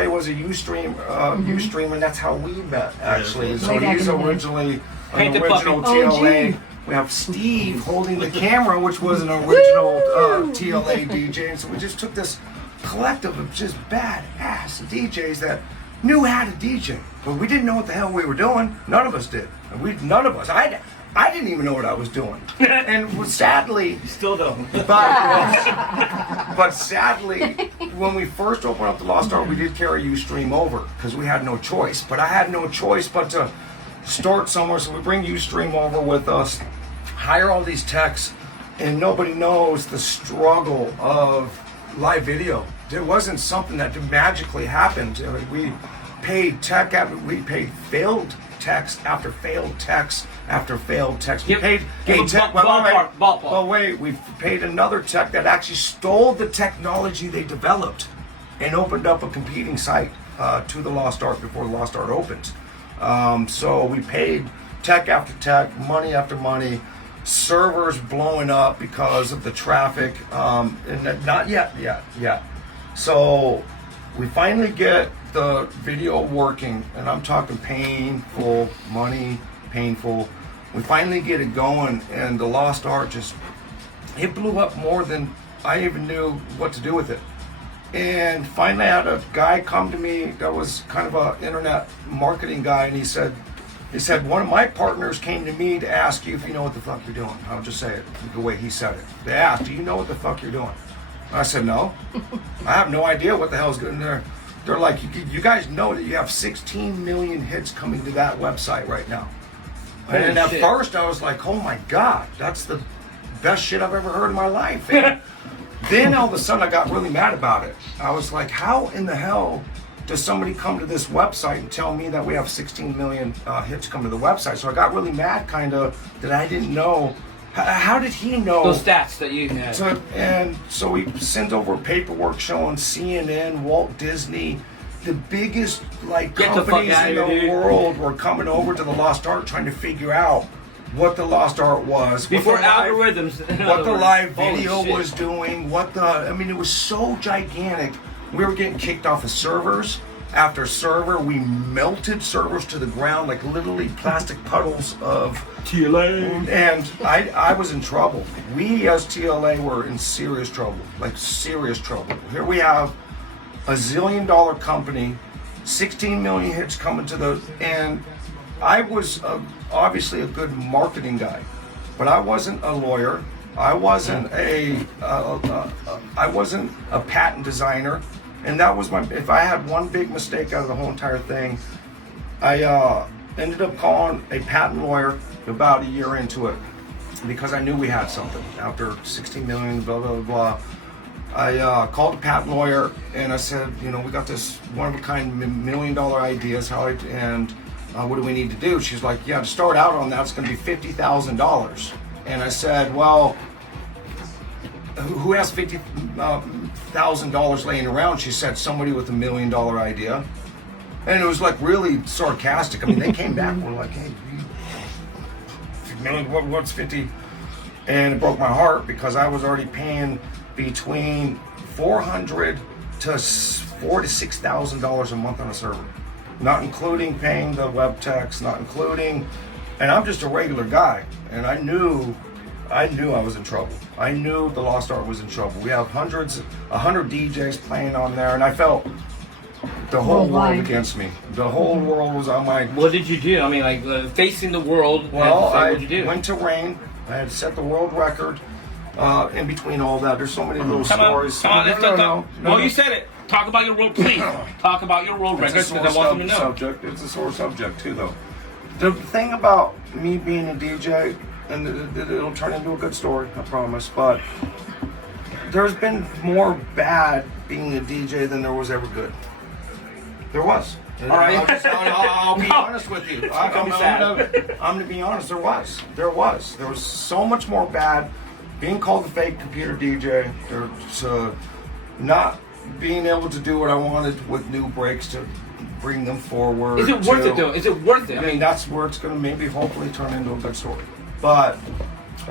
was a Ustream, and that's how we met, actually. So he's originally an original TLA. We have Steve holding the camera, which was an original TLA DJ. And so we just took this collective of just badass DJs that knew how to DJ, but we didn't know what the hell we were doing. None of us did. None of us. I didn't even know what I was doing. And sadly, still don't. But sadly, when we first opened up the Lost Art, we did carry Ustream over because we had no choice. But I had no choice but to start somewhere. So we bring Ustream over with us, hire all these techs, and nobody knows the struggle of live video. There wasn't something that magically happened. We paid we paid failed techs after failed techs after failed techs. We paid a tech. Wait, we paid another tech that actually stole the technology they developed and opened up a competing site to the Lost Art before the Lost Art opened. So we paid tech after tech, money after money, servers blowing up because of the traffic, and not yet. So we finally get the video working, and I'm talking painful, money, painful. We finally get it going, and the Lost Art it blew up more than I even knew what to do with it. And finally I had a guy come to me that was kind of an internet marketing guy, and he said, one of my partners came to me to ask you if you know what the fuck you're doing. I'll just say it the way he said it. They asked, do you know what the fuck you're doing? I said, no. I have no idea what the hell's going there. They're like, you guys know that you have 16 million hits coming to that website right now. And at first I was like, oh my God, that's the best shit I've ever heard in my life. And Then all of a sudden I got really mad about it. I was like, how in the hell does somebody come to this website and tell me that we have 16 million hits come to the website? So I got really mad, kind of, that I didn't know. How did he know those stats that you had? And so we sent over paperwork showing CNN, Walt Disney, the biggest companies in the world were coming over to the Lost Art trying to figure out what the Lost Art was. Before algorithms. What the live video was doing, it was so gigantic. We were getting kicked off of servers. After server, we melted servers to the ground, like literally plastic puddles of TLA. And I was in trouble. We as TLA were in serious trouble, like serious trouble. Here we have a $1 zillion company, 16 million hits coming to the, and I was obviously a good marketing guy, but I wasn't a lawyer. I wasn't I wasn't a patent designer. And that was if I had one big mistake out of the whole entire thing, I ended up calling a patent lawyer about a year into it because I knew we had something. After 16 million, blah, blah, blah. I called a patent lawyer and I said, we got this one-of-a-kind $1 million idea, what do we need to do? She's like, yeah, to start out on that, it's going to be $50,000. And I said, well, who has $50,000 laying around? She said, somebody with $1 million idea. And it was like really sarcastic. I mean, they came back and were like, hey, what's 50? And it broke my heart because I was already paying between $400 to $4,000 to $6,000 a month on a server, not including paying the web techs, not including, and I'm just a regular guy, and I knew I was in trouble. I knew the Lost Art was in trouble. We have 100 DJs playing on there, and I felt the whole world against me. The whole world was on my. What did you do? I mean, facing the world. Well, what did you do? Went to Rain. I had set the world record. In between all that, there's so many little stories. Come on, let's talk. Well, you said it. Talk about your world, please. Talk about your world records because I want them to know. It's a sore subject too, though. The thing about me being a DJ, and it'll turn into a good story, I promise. But there's been more bad being a DJ than there was ever good. There was. All right. I'll be honest with you. I'm going to be honest. There was. There was so much more bad. Being called a fake computer DJ, to not being able to do what I wanted with new breaks to bring them forward. Is it worth it though? Is it worth it? I mean, that's where it's going to maybe hopefully turn into a good story. But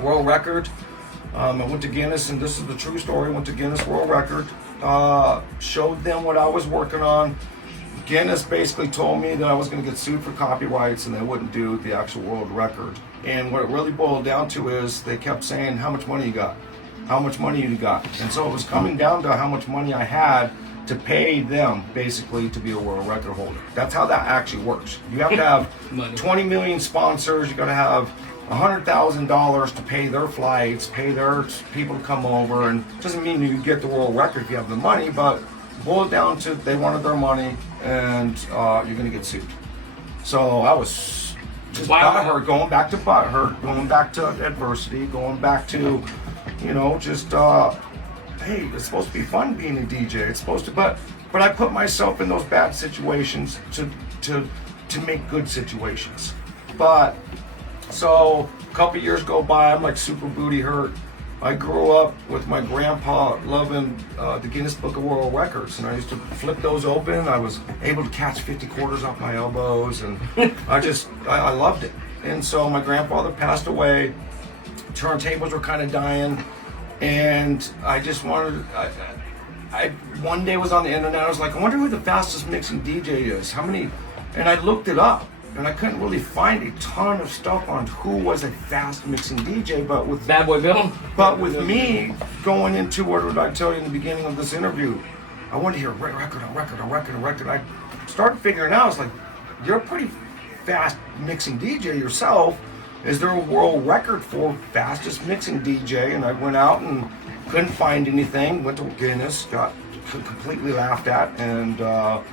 world record, I went to Guinness, and this is the true story. I went to Guinness World Record, showed them what I was working on. Guinness basically told me that I was going to get sued for copyrights and they wouldn't do the actual world record. And what it really boiled down to is they kept saying, how much money you got? How much money you got? And so it was coming down to how much money I had to pay them basically to be a world record holder. That's how that actually works. You have to have 20 million sponsors. You got to have $100,000 to pay their flights, pay their people to come over. And it doesn't mean you get the world record if you have the money, but boiled down to they wanted their money and you're going to get sued. So I was just butthurt, going back to butthurt, going back to adversity, going back to, hey, it's supposed to be fun being a DJ. It's supposed to, but I put myself in those bad situations to make good situations. But so a couple years go by, I'm like super booty hurt. I grew up with my grandpa loving the Guinness Book of World Records, and I used to flip those open. I was able to catch 50 quarters off my elbows, and I loved it. And so my grandfather passed away. Turntables were kind of dying, and I just wanted. I one day was on the internet. I was like, I wonder who the fastest mixing DJ is. How many? And I looked it up. And I couldn't really find a ton of stuff on who was a fast mixing DJ, but with Bad Boy Bill. But with me going into what did I tell you in the beginning of this interview, I wanted to hear record. I started figuring out, I was like, you're a pretty fast mixing DJ yourself. Is there a world record for fastest mixing DJ? And I went out and couldn't find anything. Went to Guinness, got completely laughed at, and.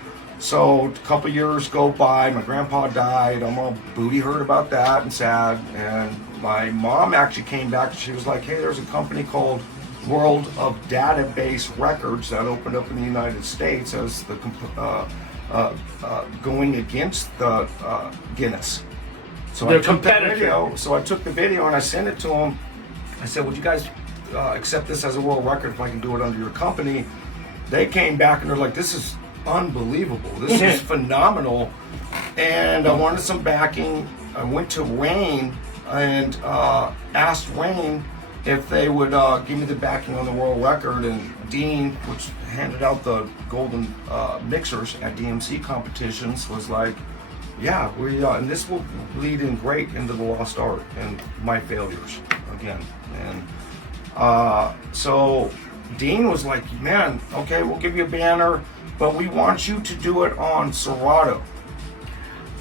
So a couple years go by, my grandpa died, I'm all booty hurt about that and sad, and my mom actually came back and she was like, hey, there's a company called world of database records that opened up in the United States as the going against the Guinness. So Their I took the competitor. video. So I took the video and I sent it to them. I said, "Would you guys accept this as a world record if I can do it under your company?" They came back and they're like, "This is unbelievable. This is phenomenal." And I wanted some backing. I went to Rain and asked Rain if they would give me the backing on the world record. And Dean, which handed out the golden mixers at DMC competitions, was like, "Yeah, we and this will lead in great into the lost art and my failures again." And so Dean was like, "Man, okay, we'll give you a banner, but we want you to do it on Serato."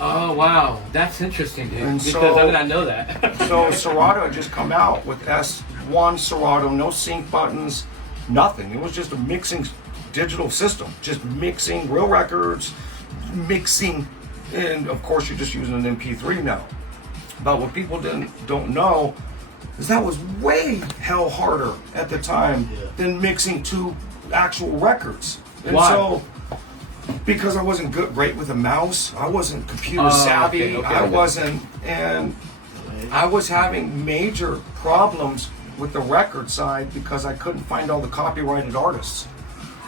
Oh wow, that's interesting, dude. And Because so- I did not know that. So Serato had just come out with S1 Serato, no sync buttons, nothing. It was just a mixing digital system, just mixing real records, mixing, and of course you're just using an MP3 now. But what people don't know is that was way hell harder at the time than mixing two actual records. And Why? so, because I wasn't great with a mouse, I wasn't computer savvy, I wasn't, and I was having major problems with the record side because I couldn't find all the copyrighted artists.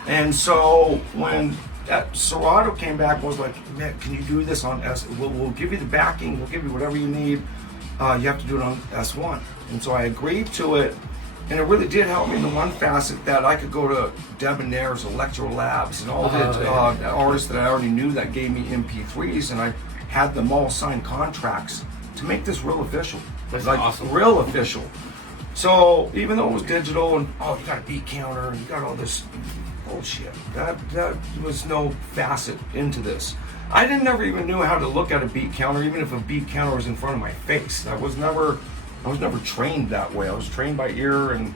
And so when that Serato came back and was like, "Man, can you do this on S? We'll give you the backing, we'll give you whatever you need. You have to do it on S1." And so I agreed to it, and it really did help me in the one facet that I could go to Debonaire's Electro Labs and all the artists that I already knew that gave me MP3s, and I had them all sign contracts to make this real official. That's like awesome. real official. So even though it was digital and you got a beat counter and you got all this bullshit, that was no facet into this. I never even knew how to look at a beat counter, even if a beat counter was in front of my face. I was never trained that way. I was trained by ear, and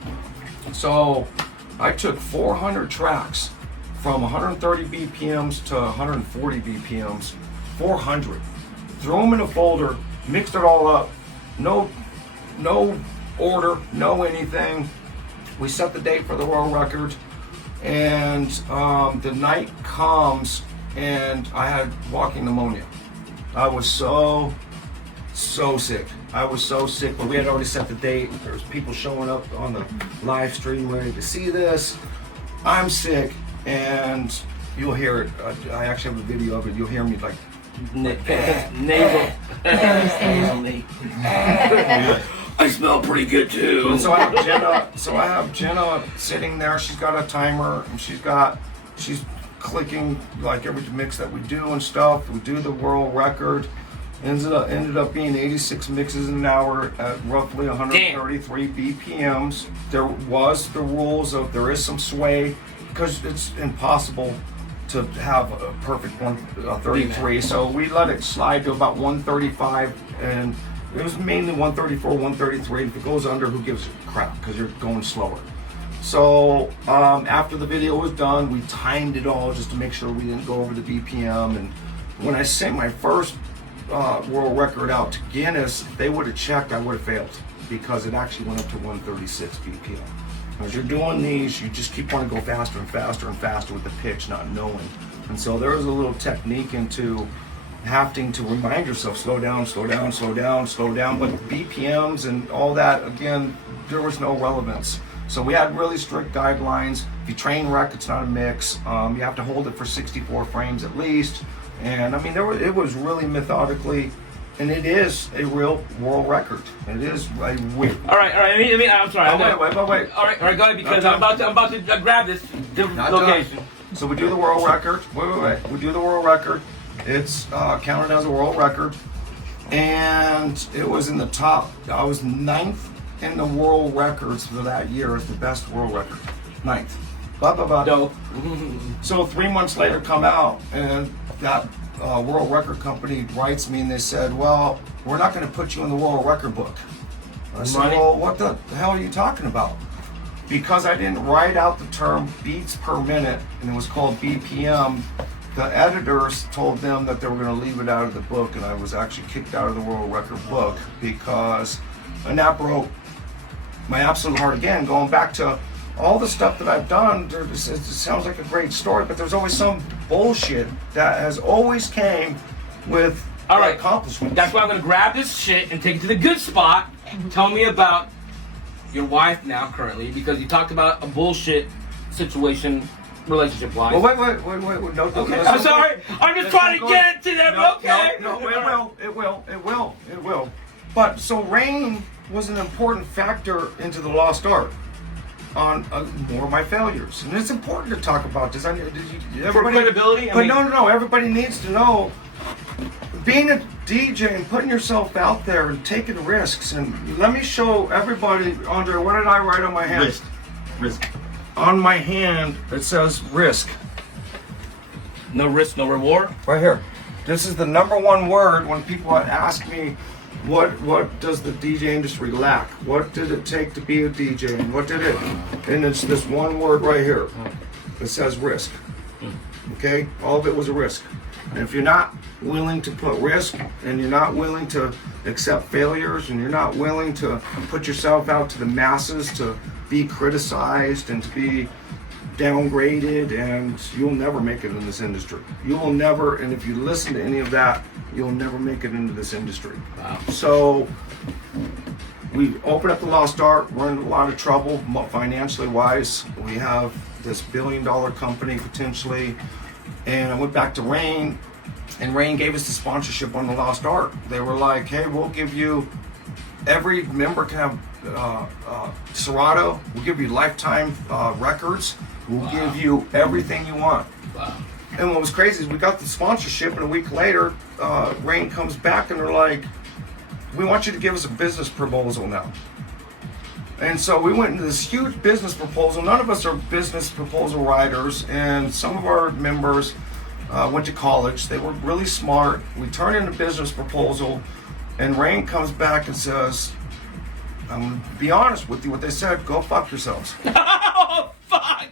so I took 400 tracks from 130 BPMs to 140 BPMs, 400. Threw them in a folder, mixed it all up. No order, no anything. We set the date for the world record, and the night comes, and I had walking pneumonia. I was so sick. I was so sick, but we had already set the date. There's people showing up on the live stream ready to see this. I'm sick, and you'll hear it. I actually have a video of it. You'll hear me like Nasal. I smell pretty good too. And so I have Jenna sitting there. She's got a timer, and she's clicking like every mix that we do and stuff. We do the world record. Ended up being 86 mixes in an hour at roughly 133 BPMs. There was the rules of there is some sway because it's impossible to have a perfect 133. So we let it slide to about 135, and it was mainly 134, 133. If it goes under, who gives a crap? Because you're going slower. So after the video was done, we timed it all just to make sure we didn't go over the BPM. And when I sent my first world record out to Guinness, if they would have checked, I would have failed because it actually went up to 136 BPM. As you're doing these, you just keep wanting to go faster and faster and faster with the pitch, not knowing. And so there was a little technique into having to remind yourself, slow down, slow down, slow down, slow down. But BPMs and all that, again, there was no relevance. So we had really strict guidelines. If you train rec, it's not a mix. You have to hold it for 64 frames at least. And I mean, it was really methodically, and it is a real world record. It is a weird. All right. I'm sorry. Wait. All right, go ahead, because I'm about to grab this location. So we do the world record. Wait. We do the world record. It's counted as a world record, and it was in the top. I was 9th in the world records for that year as the best world record. 9th. Dope. So 3 months later, come out, and that world record company writes me, and they said, "Well, we're not going to put you in the world record book." I said, Right. "Well, what the hell are you talking about?" Because I didn't write out the term beats per minute, and it was called BPM. The editors told them that they were going to leave it out of the book, and I was actually kicked out of the world record book because, and that broke my absolute heart again, going back to all the stuff that I've done, it sounds like a great story, but there's always some bullshit that has always came with All right, accomplishments. that's why I'm gonna grab this shit and take it to the good spot. Tell me about your wife now, currently, because you talked about a bullshit situation, relationship-wise. Well, wait, no, Okay, I'm sorry. I'm just trying to get it to them. Okay. No, it will. But so rain was an important factor into the lost art on more of my failures, and it's important to talk about this. For credibility, No. Everybody needs to know. Being a DJ and putting yourself out there and taking risks, and let me show everybody, Andre, what did I write on my hand? Risk. On my hand, it says risk. No risk, no reward. Right here. This is the number one word when people ask me, what does the DJ industry lack? What did it take to be a DJ? And what did it? And it's this one word right here. It says risk. Okay? All of it was a risk. And if you're not willing to put risk, and you're not willing to accept failures, and you're not willing to put yourself out to the masses to be criticized and to be downgraded, and you'll never make it in this industry. You will never, and if you listen to any of that, you'll never make it into this industry. Wow. So we opened up the Lost Art. We're in a lot of trouble financially wise. We have this $1 billion company potentially, and I went back to Rain, and Rain gave us the sponsorship on the Lost Art. They were like, hey, we'll give you, every member can have Serato, we'll give you lifetime records, we'll give you everything you want. Wow. And what was crazy is we got the sponsorship, and a week later, Rain comes back and they're like, we want you to give us a business proposal now. And so we went into this huge business proposal. None of us are business proposal writers, and some of our members went to college. They were really smart. We turned in a business proposal, and Rain comes back and says, I'm gonna be honest with you, what they said, go fuck yourselves. Oh, fuck!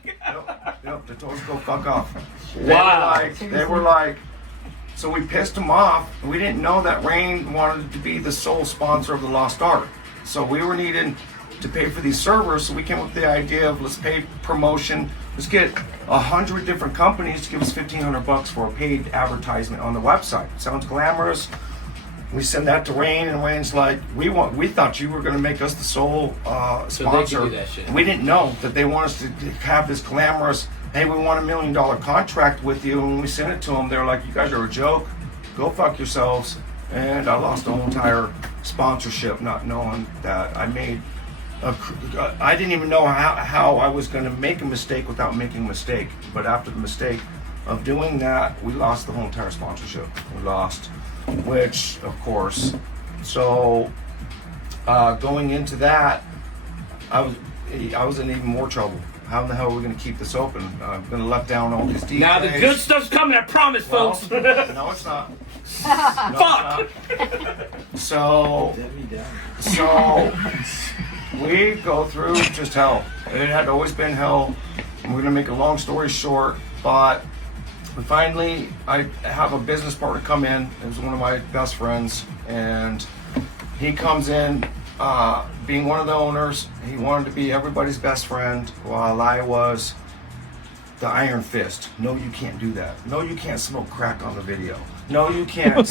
Yep, they told us go fuck off. Wow. They were like, so we pissed them off. We didn't know that Rain wanted to be the sole sponsor of the Lost Art. So we were needing to pay for these servers, so we came up with the idea of let's pay promotion. Let's get 100 different companies to give us $1,500 for a paid advertisement on the website. Sounds glamorous. We send that to Rain, and Rain's like, we thought you were going to make us the sole So sponsor. they could do that shit. We didn't know that they want us to have this glamorous, hey, we want $1 million contract with you. And when we sent it to them, they're like, you guys are a joke. Go fuck yourselves. And I lost the whole entire sponsorship, not knowing that I made I didn't even know how I was going to make a mistake without making a mistake. But after the mistake of doing that, we lost the whole entire sponsorship. We lost, which, of course, so going into that, I was in even more trouble. How in the hell are we going to keep this open? I'm going to let down all these DJs. Now the good stuff's coming, I promise, folks. No, it's not. Fuck! So we go through just hell. It had always been hell. We're going to make a long story short, but finally, I have a business partner come in. It was one of my best friends, and he comes in, being one of the owners. He wanted to be everybody's best friend, while I was the iron fist. No, you can't do that. No, you can't smoke crack on the video. No, you can't.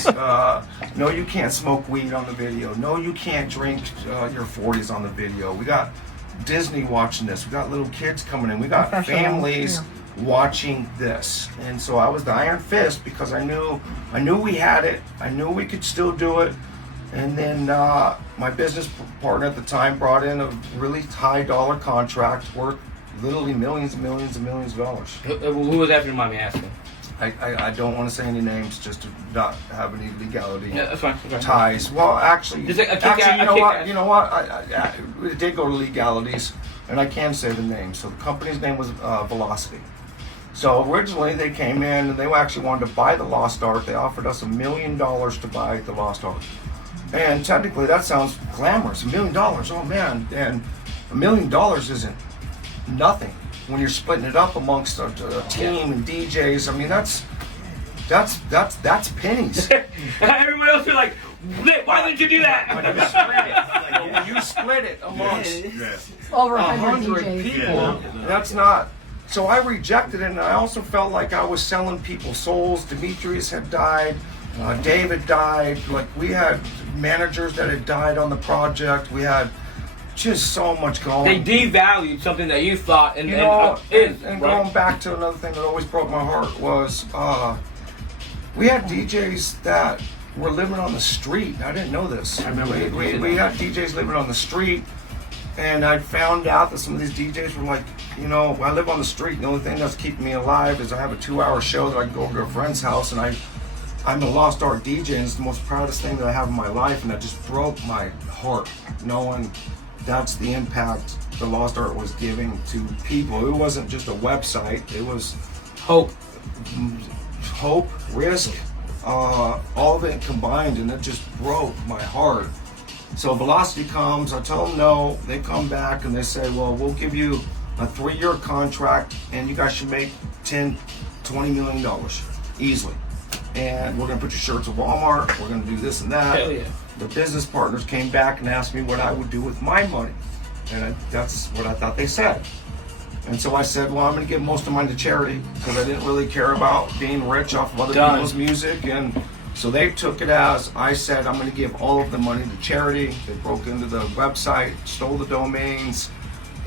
No, you can't smoke weed on the video. No, you can't drink your 40s on the video. We got Disney watching this. We got little kids coming in. We got families watching this. And so I was the iron fist because I knew we had it. I knew we could still do it. And then my business partner at the time brought in a really high dollar contract worth literally millions and millions and millions of dollars. Who was that, if you mind me asking? I don't want to say any names just to not have any legality Yeah, that's fine. ties. Well, actually, Just a kick actually, out- you a know kick what? ass. You know what? It did go to legalities, and I can say the name. So the company's name was Velocity. So originally they came in and they actually wanted to buy the Lost Art. They offered us $1 million to buy the Lost Art. And technically that sounds glamorous, $1 million, oh man. And $1 million isn't nothing when you're splitting it up amongst a team and DJs. I mean, that's pennies. Everybody else be like, Why did you do that? You split it amongst Over 100 DJs. people. That's not. So I rejected it, and I also felt like I was selling people souls. Demetrius had died. David died. Like, we had managers that had died on the project. We had just so much going. They devalued something that you thought and and going back to another thing that always broke my heart was we had DJs that were living on the street. I didn't know this. I remember we had DJs living on the street, and I found out that some of these DJs were like, you know, I live on the street. The only thing that's keeping me alive is I have a 2-hour show that I can go over to a friend's house, and I'm a lost art DJ, and it's the most proudest thing that I have in my life, and that just broke my heart knowing that's the impact the lost art was giving to people. It wasn't just a website, it was hope, risk, all of it combined, and it just broke my heart. So Velocity comes, I tell them no, they come back and they say, well, we'll give you a 3-year contract and you guys should make $10-20 million easily. And we're gonna put your shirts at Walmart, we're gonna do this and that. Hell yeah. The business partners came back and asked me what I would do with my money. And that's what I thought they said. And so I said, well, I'm gonna give most of mine to charity because I didn't really care about being rich off of other people's music. And so they took it as, I said, I'm gonna give all of the money to charity. They broke into the website, stole the domains,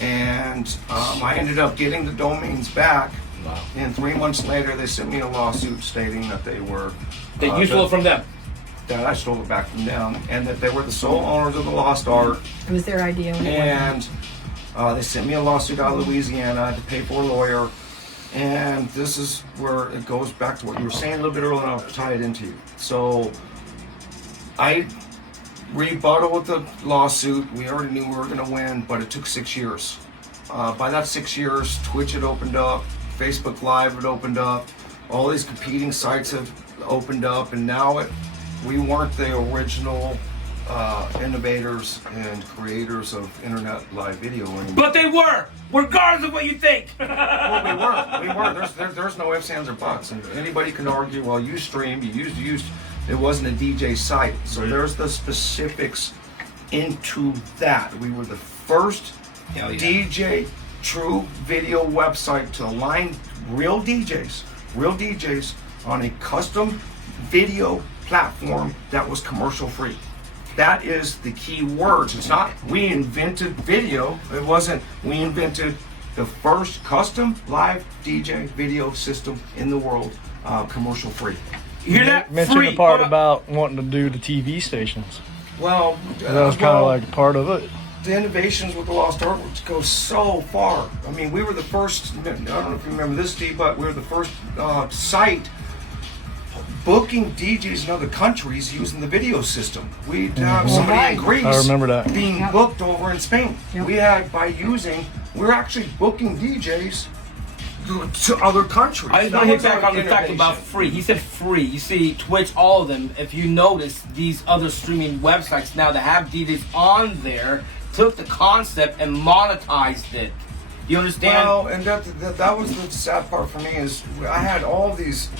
and I ended up getting the domains back. Wow. And 3 months later, they sent me a lawsuit stating that they were... That you stole it from them. That I stole it back from them, and that they were the sole owners of the lost art. It was their idea. When And they sent me a lawsuit out of Louisiana. I had to pay for a lawyer. And this is where it goes back to what you were saying a little bit earlier, and I'll tie it into you. So I rebutted with the lawsuit. We already knew we were going to win, but it took 6 years. By that 6 years, Twitch had opened up, Facebook Live had opened up, all these competing sites have opened up, and now we weren't the original innovators and creators of internet live video anymore. But they were, regardless of what you think. Well, we were. There's no ifs, ands, or buts. And anybody can argue, well, you streamed, you used. It wasn't a DJ site. So there's the specifics into that. We were the first DJ true video website to align real DJs on a custom video platform that was commercial free. That is the key words. It's not we invented video. It wasn't we invented the first custom live DJ video system in the world, commercial free. You hear that? Mention Free. the part about wanting to do the TV stations. Well, That was kind of like part of it. the innovations with the Lost Art go so far. I mean, we were the first, I don't know if you remember this, Steve, but we were the first site booking DJs in other countries using the video system. We'd have somebody in Greece I remember that. being booked over in Spain. We had, we're actually booking DJs to other countries. I want to hit back on the fact about free. He said free. You see, Twitch, all of them, if you notice, these other streaming websites now that have DJs on there took the concept and monetized it. You understand? Well, and that was the sad part for me is I had all these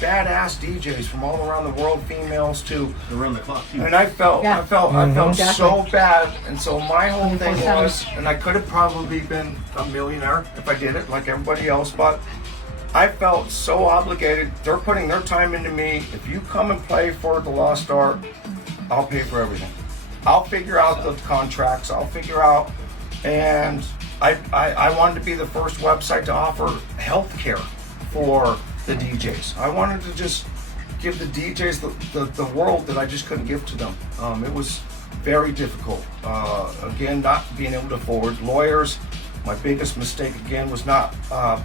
badass DJs from all around the world, females too, around the clock too. and I felt Exactly. so bad, and so my whole thing was, and I could have probably been a millionaire if I did it like everybody else, but I felt so obligated. They're putting their time into me. If you come and play for the Lost Art, I'll pay for everything. I'll figure out the contracts. I'll figure out, and I wanted to be the first website to offer health care for the DJs. I wanted to just give the DJs the world that I just couldn't give to them. It was very difficult. Again, not being able to afford lawyers. My biggest mistake again was not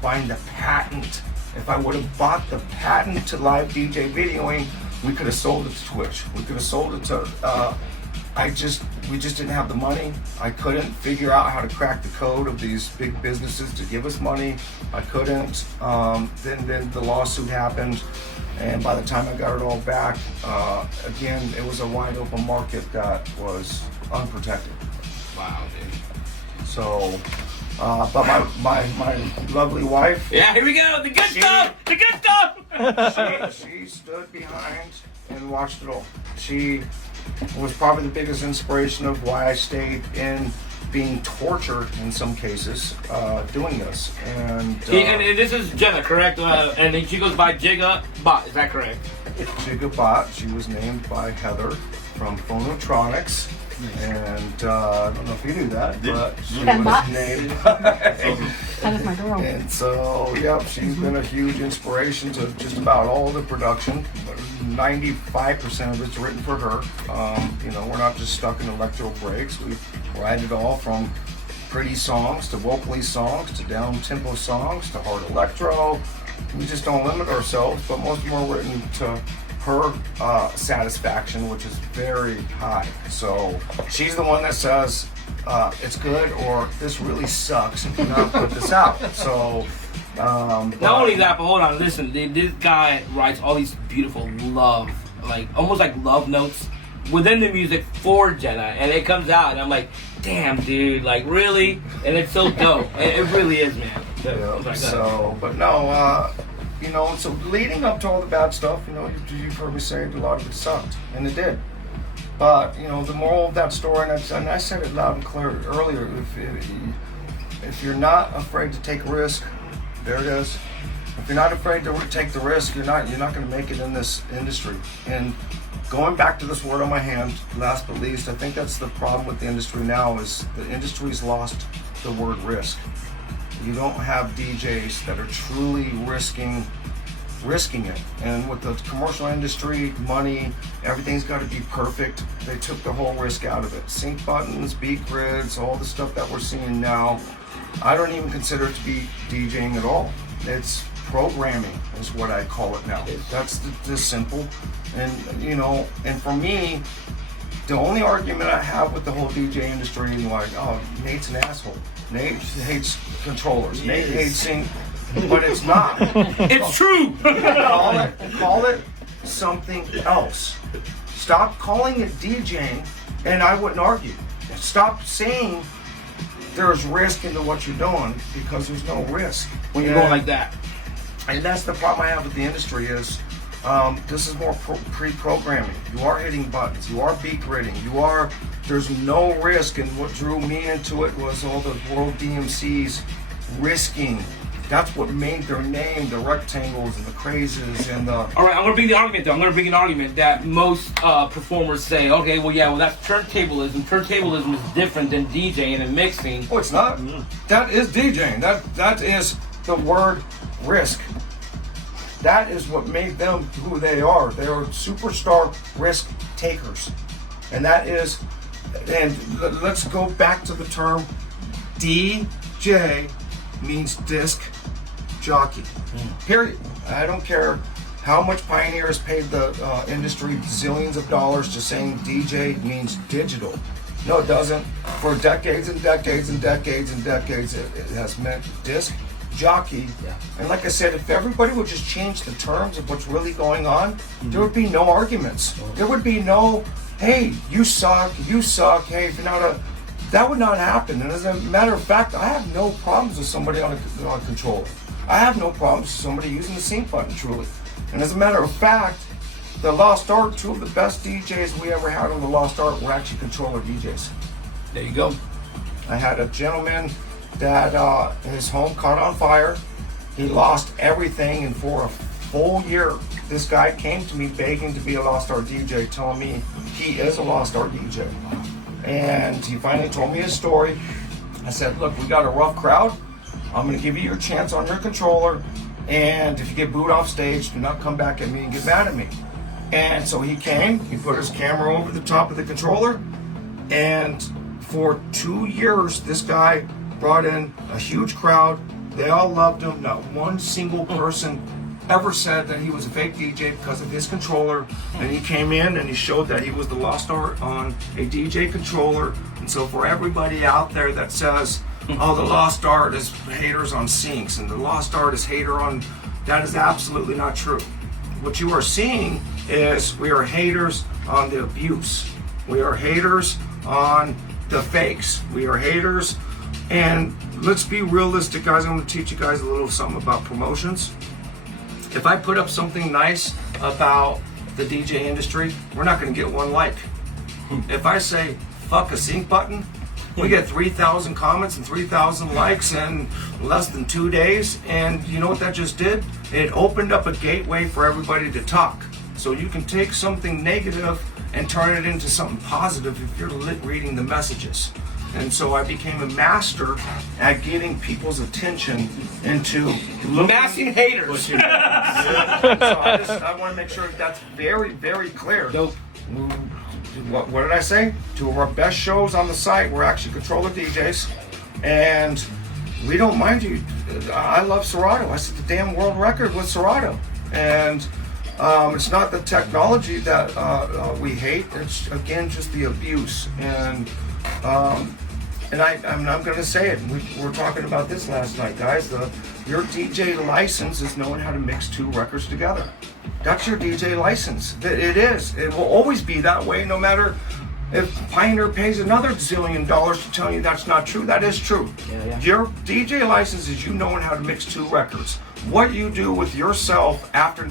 buying the patent. If I would have bought the patent to live DJ videoing, we could have sold it to Twitch. We could have sold it to. We just didn't have the money. I couldn't figure out how to crack the code of these big businesses to give us money. I couldn't. Then the lawsuit happened, and by the time I got it all back, again, it was a wide open market that was unprotected. Wow, dude. So But my lovely wife, Yeah, here we go. The good stuff. The good stuff. she stood behind and watched it all. She was probably the biggest inspiration of why I stayed in being tortured in some cases doing this. And this is Jenna, correct? And then she goes by Jigga Bot. Is that correct? Jigga Bot, she was named by Heather from Phonotronics. And I don't know if you knew that, but she And was Bots. named That is my girl. And so, yep, she's been a huge inspiration to just about all the production. 95% of it's written for her. You know, we're not just stuck in electro breaks. We write it all from pretty songs to vocally songs to down-tempo songs to hard electro. We just don't limit ourselves, but most of them are written to her satisfaction, which is very high. So she's the one that says it's good or this really sucks and do not put this out. So Not only that, but hold on, listen. This guy writes all these beautiful love, like almost like love notes within the music for Jenna, and it comes out, and I'm like, damn, dude, like really, and it's so dope. It really is, man. yeah, so, but no, you know, so leading up to all the bad stuff, you know, you've heard me say a lot of it sucked, and it did. But you know, the moral of that story, and I said it loud and clear earlier, if you're not afraid to take a risk, there it is. If you're not afraid to take the risk, you're not going to make it in this industry. And going back to this word on my hand, last but least, I think that's the problem with the industry now is the industry's lost the word risk. You don't have DJs that are truly risking it. And with the commercial industry, money, everything's got to be perfect. They took the whole risk out of it. Sync buttons, beat grids, all the stuff that we're seeing now, I don't even consider it to be DJing at all. It's programming is what I call it now. That's the simple. And you know, and for me, the only argument I have with the whole DJ industry and like, oh, Nate's an asshole. Nate hates controllers. Nate hates sync, but it's not. It's true. Call it something else. Stop calling it DJing, and I wouldn't argue. Stop saying there's risk into what you're doing because there's no risk When you're going like that. And that's the problem I have with the industry is this is more pre-programming. You are hitting buttons. You are beat gridding. There's no risk. And what drew me into it was all the world DMCs risking. That's what made their name, the rectangles and the crazes and the... All right, I'm going to bring the argument, though. I'm going to bring an argument that most performers say, okay, well, yeah, well, that's turntablism. Turntablism is different than DJing and mixing. Oh, it's not. That is DJing. That is the word risk. That is what made them who they are. They are superstar risk takers. And that is... And let's go back to the term DJ means disc jockey. Period. I don't care how much Pioneers paid the industry zillions of dollars to saying DJ means digital. No, it doesn't. For decades and decades and decades and decades, it has meant disc jockey. Yeah. And like I said, if everybody would just change the terms of what's really going on, there would be no arguments. There would be no, hey, you suck, hey, if you're not a... That would not happen. And as a matter of fact, I have no problems with somebody on a controller. I have no problems with somebody using the sync button, truly. And as a matter of fact, the Lost Art, two of the best DJs we ever had on the Lost Art were actually controller DJs. There you go. I had a gentleman that his home caught on fire. He lost everything, and for a full year, this guy came to me begging to be a Lost Art DJ, telling me he is a Lost Art DJ. And he finally told me his story. I said, look, we got a rough crowd. I'm going to give you your chance on your controller. And if you get booed off stage, do not come back at me and get mad at me. And so he came. He put his camera over the top of the controller. And for 2 years, this guy brought in a huge crowd. They all loved him. Not one single person ever said that he was a fake DJ because of his controller. And he came in and he showed that he was the Lost Art on a DJ controller. And so for everybody out there that says, oh, the Lost Art is haters on syncs and the Lost Art is hater on, that is absolutely not true. What you are seeing is we are haters on the abuse. We are haters on the fakes. We are haters, and let's be realistic, guys. I'm going to teach you guys a little something about promotions. If I put up something nice about the DJ industry, we're not going to get one like. If I say, fuck a sync button, we get 3,000 comments and 3,000 likes in less than 2 days. And you know what that just did? It opened up a gateway for everybody to talk. So you can take something negative and turn it into something positive if you're reading the messages. And so I became a master at getting people's attention into Massing haters. So I want to make sure that's very, very clear. Nope. What did I say? 2 of our best shows on the site were actually Controller DJs, and we don't mind you. I love Serato. I set the damn world record with Serato, and it's not the technology that we hate. It's again just the abuse, and I'm going to say it. We were talking about this last night, guys. Your DJ license is knowing how to mix 2 records together. That's your DJ license. It is. It will always be that way, no matter if Pioneer pays another $zillion to tell you that's not true. That is true. Yeah. Your DJ license is you knowing how to mix 2 records. What you do with yourself after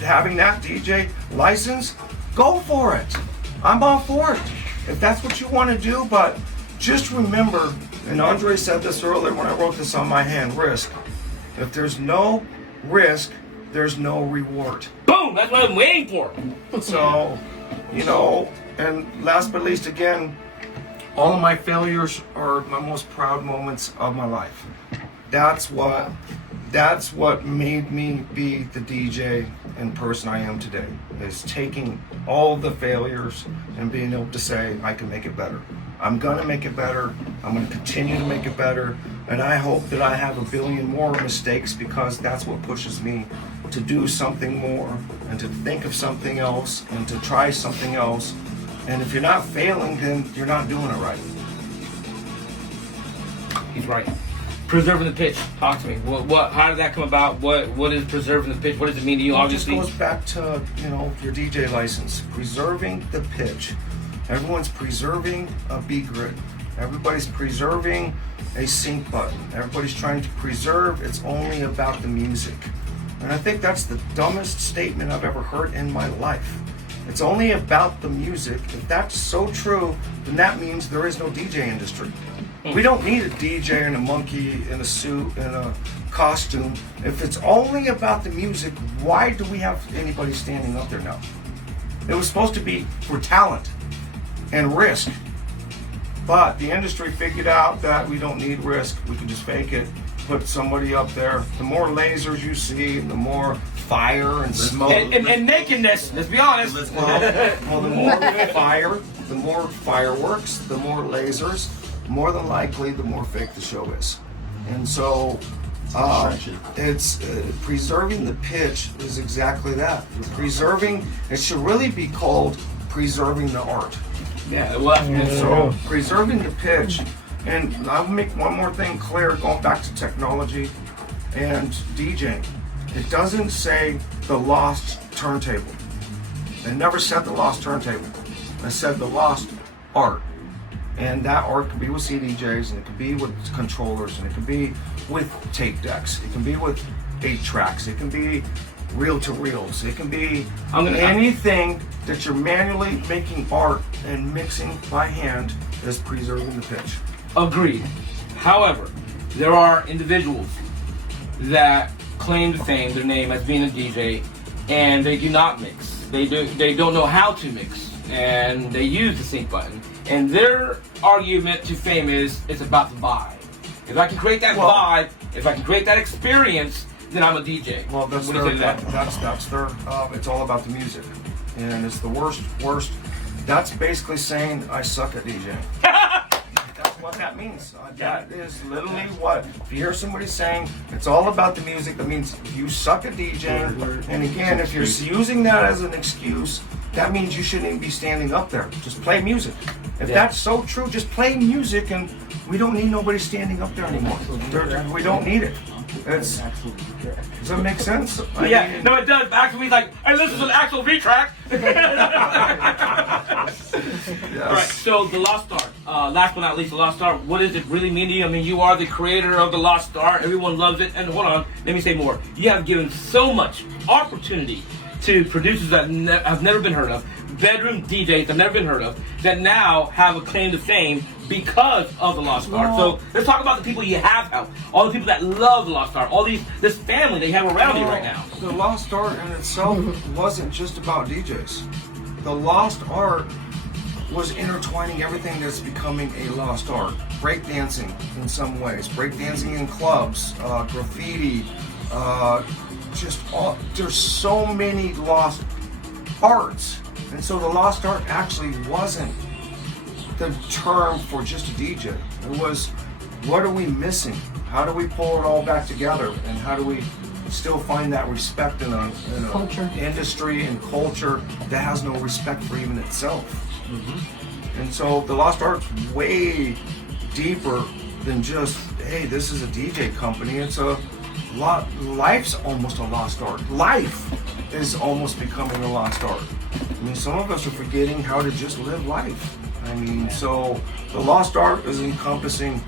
having that DJ license, go for it. I'm all for it. If that's what you want to do, but just remember, and Andre said this earlier when I wrote this on my hand, risk. If there's no risk, there's no reward. Boom! That's what I'm waiting for. So, and last but least, again, all of my failures are my most proud moments of my life. That's what made me be the DJ and person I am today, is taking all the failures and being able to say, I can make it better. I'm gonna make it better. I'm gonna continue to make it better. And I hope that I have 1 billion more mistakes, because that's what pushes me to do something more and to think of something else and to try something else. And if you're not failing, then you're not doing it right. He's right. Preserving the pitch. Talk to me. What? How did that come about? What is preserving the pitch? What does it mean to you? It Obviously, just goes back to your DJ license. Preserving the pitch. Everyone's preserving a beat grid. Everybody's preserving a sync button. Everybody's trying to preserve. It's only about the music. And I think that's the dumbest statement I've ever heard in my life. It's only about the music. If that's so true, then that means there is no DJ industry. We don't need a DJ and a monkey in a suit and a costume. If it's only about the music, why do we have anybody standing up there now? It was supposed to be for talent and risk. But the industry figured out that we don't need risk. We can just fake it, put somebody up there. The more lasers you see, the more fire and smoke. and nakedness. Let's be honest. Well, the more fire, the more fireworks, the more lasers, more than likely, the more fake the show is. And so, it's preserving the pitch is exactly that. Preserving, it should really be called preserving the art. Yeah. Well. And so, preserving the pitch, and I'll make one more thing clear, going back to technology and DJing. It doesn't say the lost turntable. It never said the lost turntable. It said the lost art. And that art could be with CDJs, and it could be with controllers, and it could be with tape decks. It can be with 8 tracks. It can be reel-to-reels. It can be anything that you're manually making art and mixing by hand is preserving the pitch. Agreed. However, there are individuals that claim to fame their name as being a DJ, and they do not mix. They don't know how to mix, and they use the sync button. And their argument to fame is it's about the vibe. If I can create that vibe, if I can create that experience, then I'm a DJ. Well, that's their, that's their. It's all about the music, and it's the worst. That's basically saying I suck at DJing. That's what that means. That is literally what. If you hear somebody saying it's all about the music, that means you suck at DJing. And again, if you're using that as an excuse that means you shouldn't even be standing up there. Just play music. If that's so true, just play music, and we don't need nobody standing up there anymore. We don't need it. Does that make sense? Yeah, no, it does. Actually, like, hey, this is an actual V track. All right, so the Lost Art. Last but not least, the Lost Art. What does it really mean to you? I mean, you are the creator of the Lost Art. Everyone loves it. And hold on, let me say more. You have given so much opportunity to producers that have never been heard of, bedroom DJs that have never been heard of, that now have a claim to fame because of the Lost Art. So let's talk about the people you have helped, all the people that love the Lost Art, all this family that you have around you right now. The Lost Art in itself wasn't just about DJs. The Lost Art was intertwining everything that's becoming a lost art. Breakdancing in some ways, breakdancing in clubs, graffiti, there's so many lost arts. And so the Lost Art actually wasn't the term for just a DJ. It was, what are we missing? How do we pull it all back together? And how do we still find that respect in a industry and culture that has no respect for even itself? Mm-hmm. And so the Lost Art's way deeper than just, hey, this is a DJ company. It's a lot. Life's almost a lost art. Life is almost becoming a lost art. I mean, some of us are forgetting how to just live life. I mean, so the Lost Art is encompassing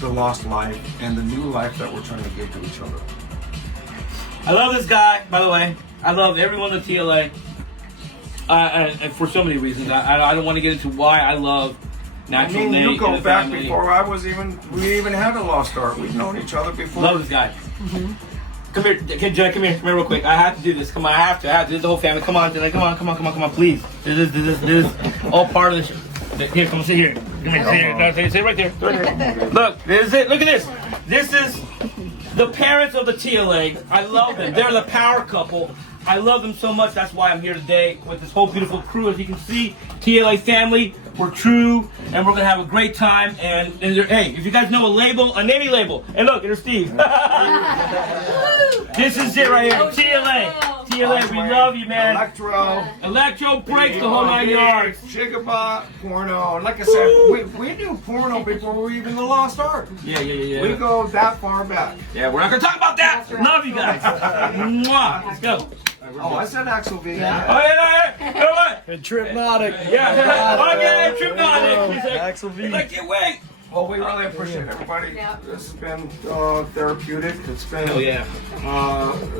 the lost life and the new life that we're trying to give to each other. I love this guy, by the way. I love everyone at TLA. And for so many reasons. I don't want to get into why I love Natural Nate. You go back family. before we even had a Lost Art. We've known each other before. Love this guy. Mm-hmm. Come here, Jen, come here real quick. I have to do this. Come on, I have to. This is the whole family. Come on, Jen, come on, please. This is all part of the show. Here, come sit here. Come here, sit right there. Look, this is it. Look at this. This is the parents of the TLA. I love them. They're the power couple. I love them so much. That's why I'm here today with this whole beautiful crew. As you can see, TLA family. We're true, and we're gonna have a great time. And hey, if you guys know a naming label, and look, there's Steve. This is it right here, TLA, we love you, man. Electro breaks the whole 9 yards. Gigabot, Poorno. And like I said, we knew Poorno before we were even the Lost Art. Yeah. We go that far back. Yeah, we're not gonna talk about that. Love you guys. Mwah. Let's go. Oh, I said Axel V. Yeah. Oh, yeah. Know what? And Tripnotic. Yeah. Oh, yeah, Tripnotic. Axel V. I can't wait. Well, we really appreciate everybody. Yep. This has been therapeutic. It's been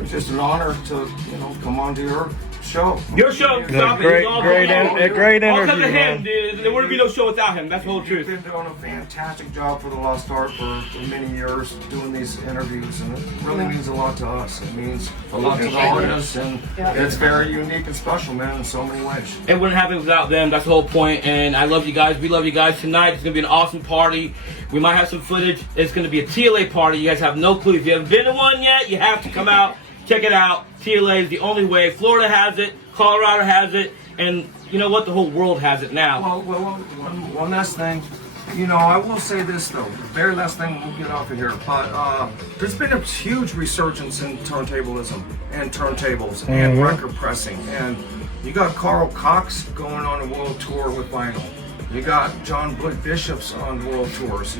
just an honor to come on to your show. Your show. Great interview. All because of him, dude. There wouldn't be no show without him. That's the whole truth. He's been doing a fantastic job for the Lost Art for many years, doing these interviews, and it really means a lot to us. It means a lot to the audience, and it's very unique and special, man, in so many ways. It wouldn't happen without them. That's the whole point. And I love you guys. We love you guys. Tonight it's gonna be an awesome party. We might have some footage. It's gonna be a TLA party. You guys have no clue. If you haven't been to one yet, you have to come out, check it out. TLA is the only way. Florida has it. Colorado has it. And you know what? The whole world has it now. Well, one last thing. I will say this though. The very last thing, we'll get off of here. But there's been a huge resurgence in turntablism and turntables and record pressing. And you got Carl Cox going on a world tour with vinyl. You got John Bishop's on world tours.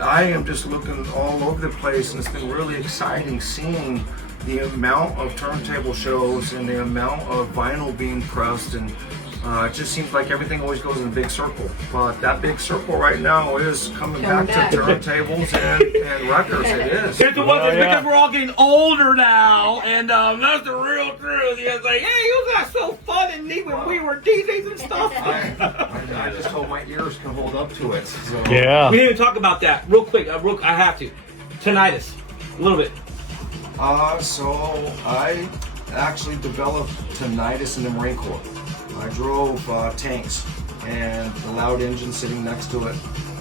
I am just looking all over the place, and it's been really exciting seeing the amount of turntable shows and the amount of vinyl being pressed, and it just seems like everything always goes in a big circle. But that big circle right now is coming back to turntables and records. It is. It's the one thing, because we're all getting older now, and that's the real truth. It's like, hey, you guys so fun and neat when we were DJs and stuff. I just hope my ears can hold up to it. So. Yeah. We didn't even talk about that. Real quick, I have to. Tinnitus. A little bit. So I actually developed tinnitus in the Marine Corps. I drove tanks and the loud engine sitting next to it,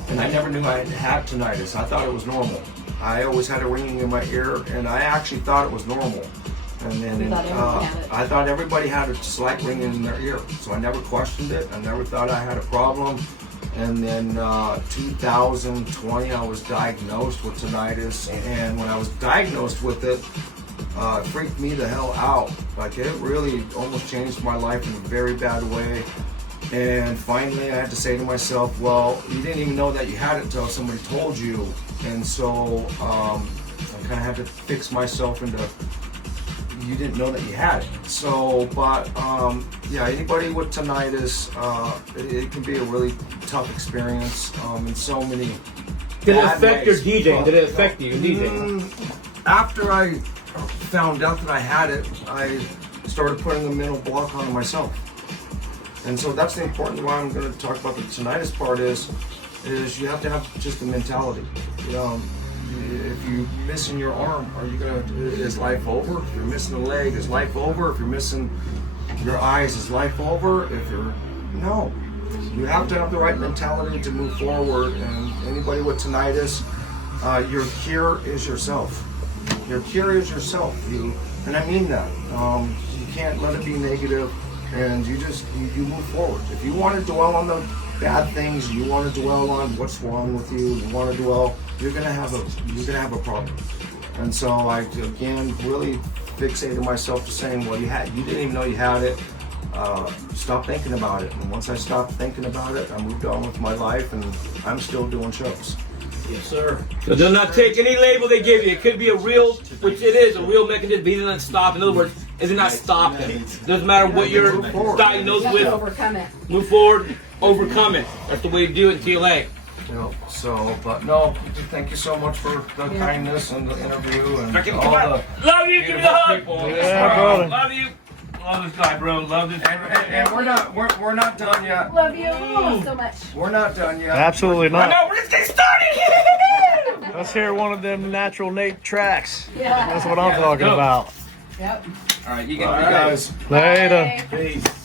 and I never knew I had tinnitus. I thought it was normal. I always had a ringing in my ear, and I actually thought it was normal. And then I thought everybody had a slight ringing in their ear, so I never questioned it. I never thought I had a problem. And then 2020, I was diagnosed with tinnitus, and when I was diagnosed with it, freaked me the hell out. Like, it really almost changed my life in a very bad way. And finally, I had to say to myself, well, you didn't even know that you had it until somebody told you. And so I kind of had to fix myself into, you didn't know that you had it. So, but yeah, anybody with tinnitus, it can be a really tough experience in so many. Did it bad affect your ways. DJing? Did it affect you in DJing? After I found out that I had it, I started putting a mental block on myself. And so that's the important why I'm going to talk about the tinnitus part is you have to have just the mentality. If you're missing your arm, are you going to, is life over? If you're missing a leg, is life over? If you're missing your eyes, is life over? If you're, no. You have to have the right mentality to move forward. And anybody with tinnitus, your cure is yourself. Your cure is yourself. And I mean that. You can't let it be negative. And you just you move forward. If you want to dwell on the bad things, you want to dwell on what's wrong with you, you want to dwell, you're gonna have a problem. And so I again really fixated myself to saying, well, you didn't even know you had it. Stop thinking about it. And once I stopped thinking about it, I moved on with my life, and I'm still doing shows. Yes, sir. So do not take any label they give you. It could be a real, which it is, a real mechanism, but he doesn't stop. In other words, is it not stopping? Doesn't matter what you're diagnosed with. Overcome it. Move forward, overcome it. That's the way to do it in TLA. So, but no, thank you so much for the kindness and the interview and Okay, all come on. the Love you. Give me the hug. people. Yeah, brother. Love you. Love this guy, bro. Love this. And we're not done yet. Love you so much. We're not done yet. Absolutely I not. know. We're just getting started. Let's hear one of them natural Nate tracks. Yeah. That's what I'm talking go. about. Yep. All right, you All right, guys. Later. Bye. Peace.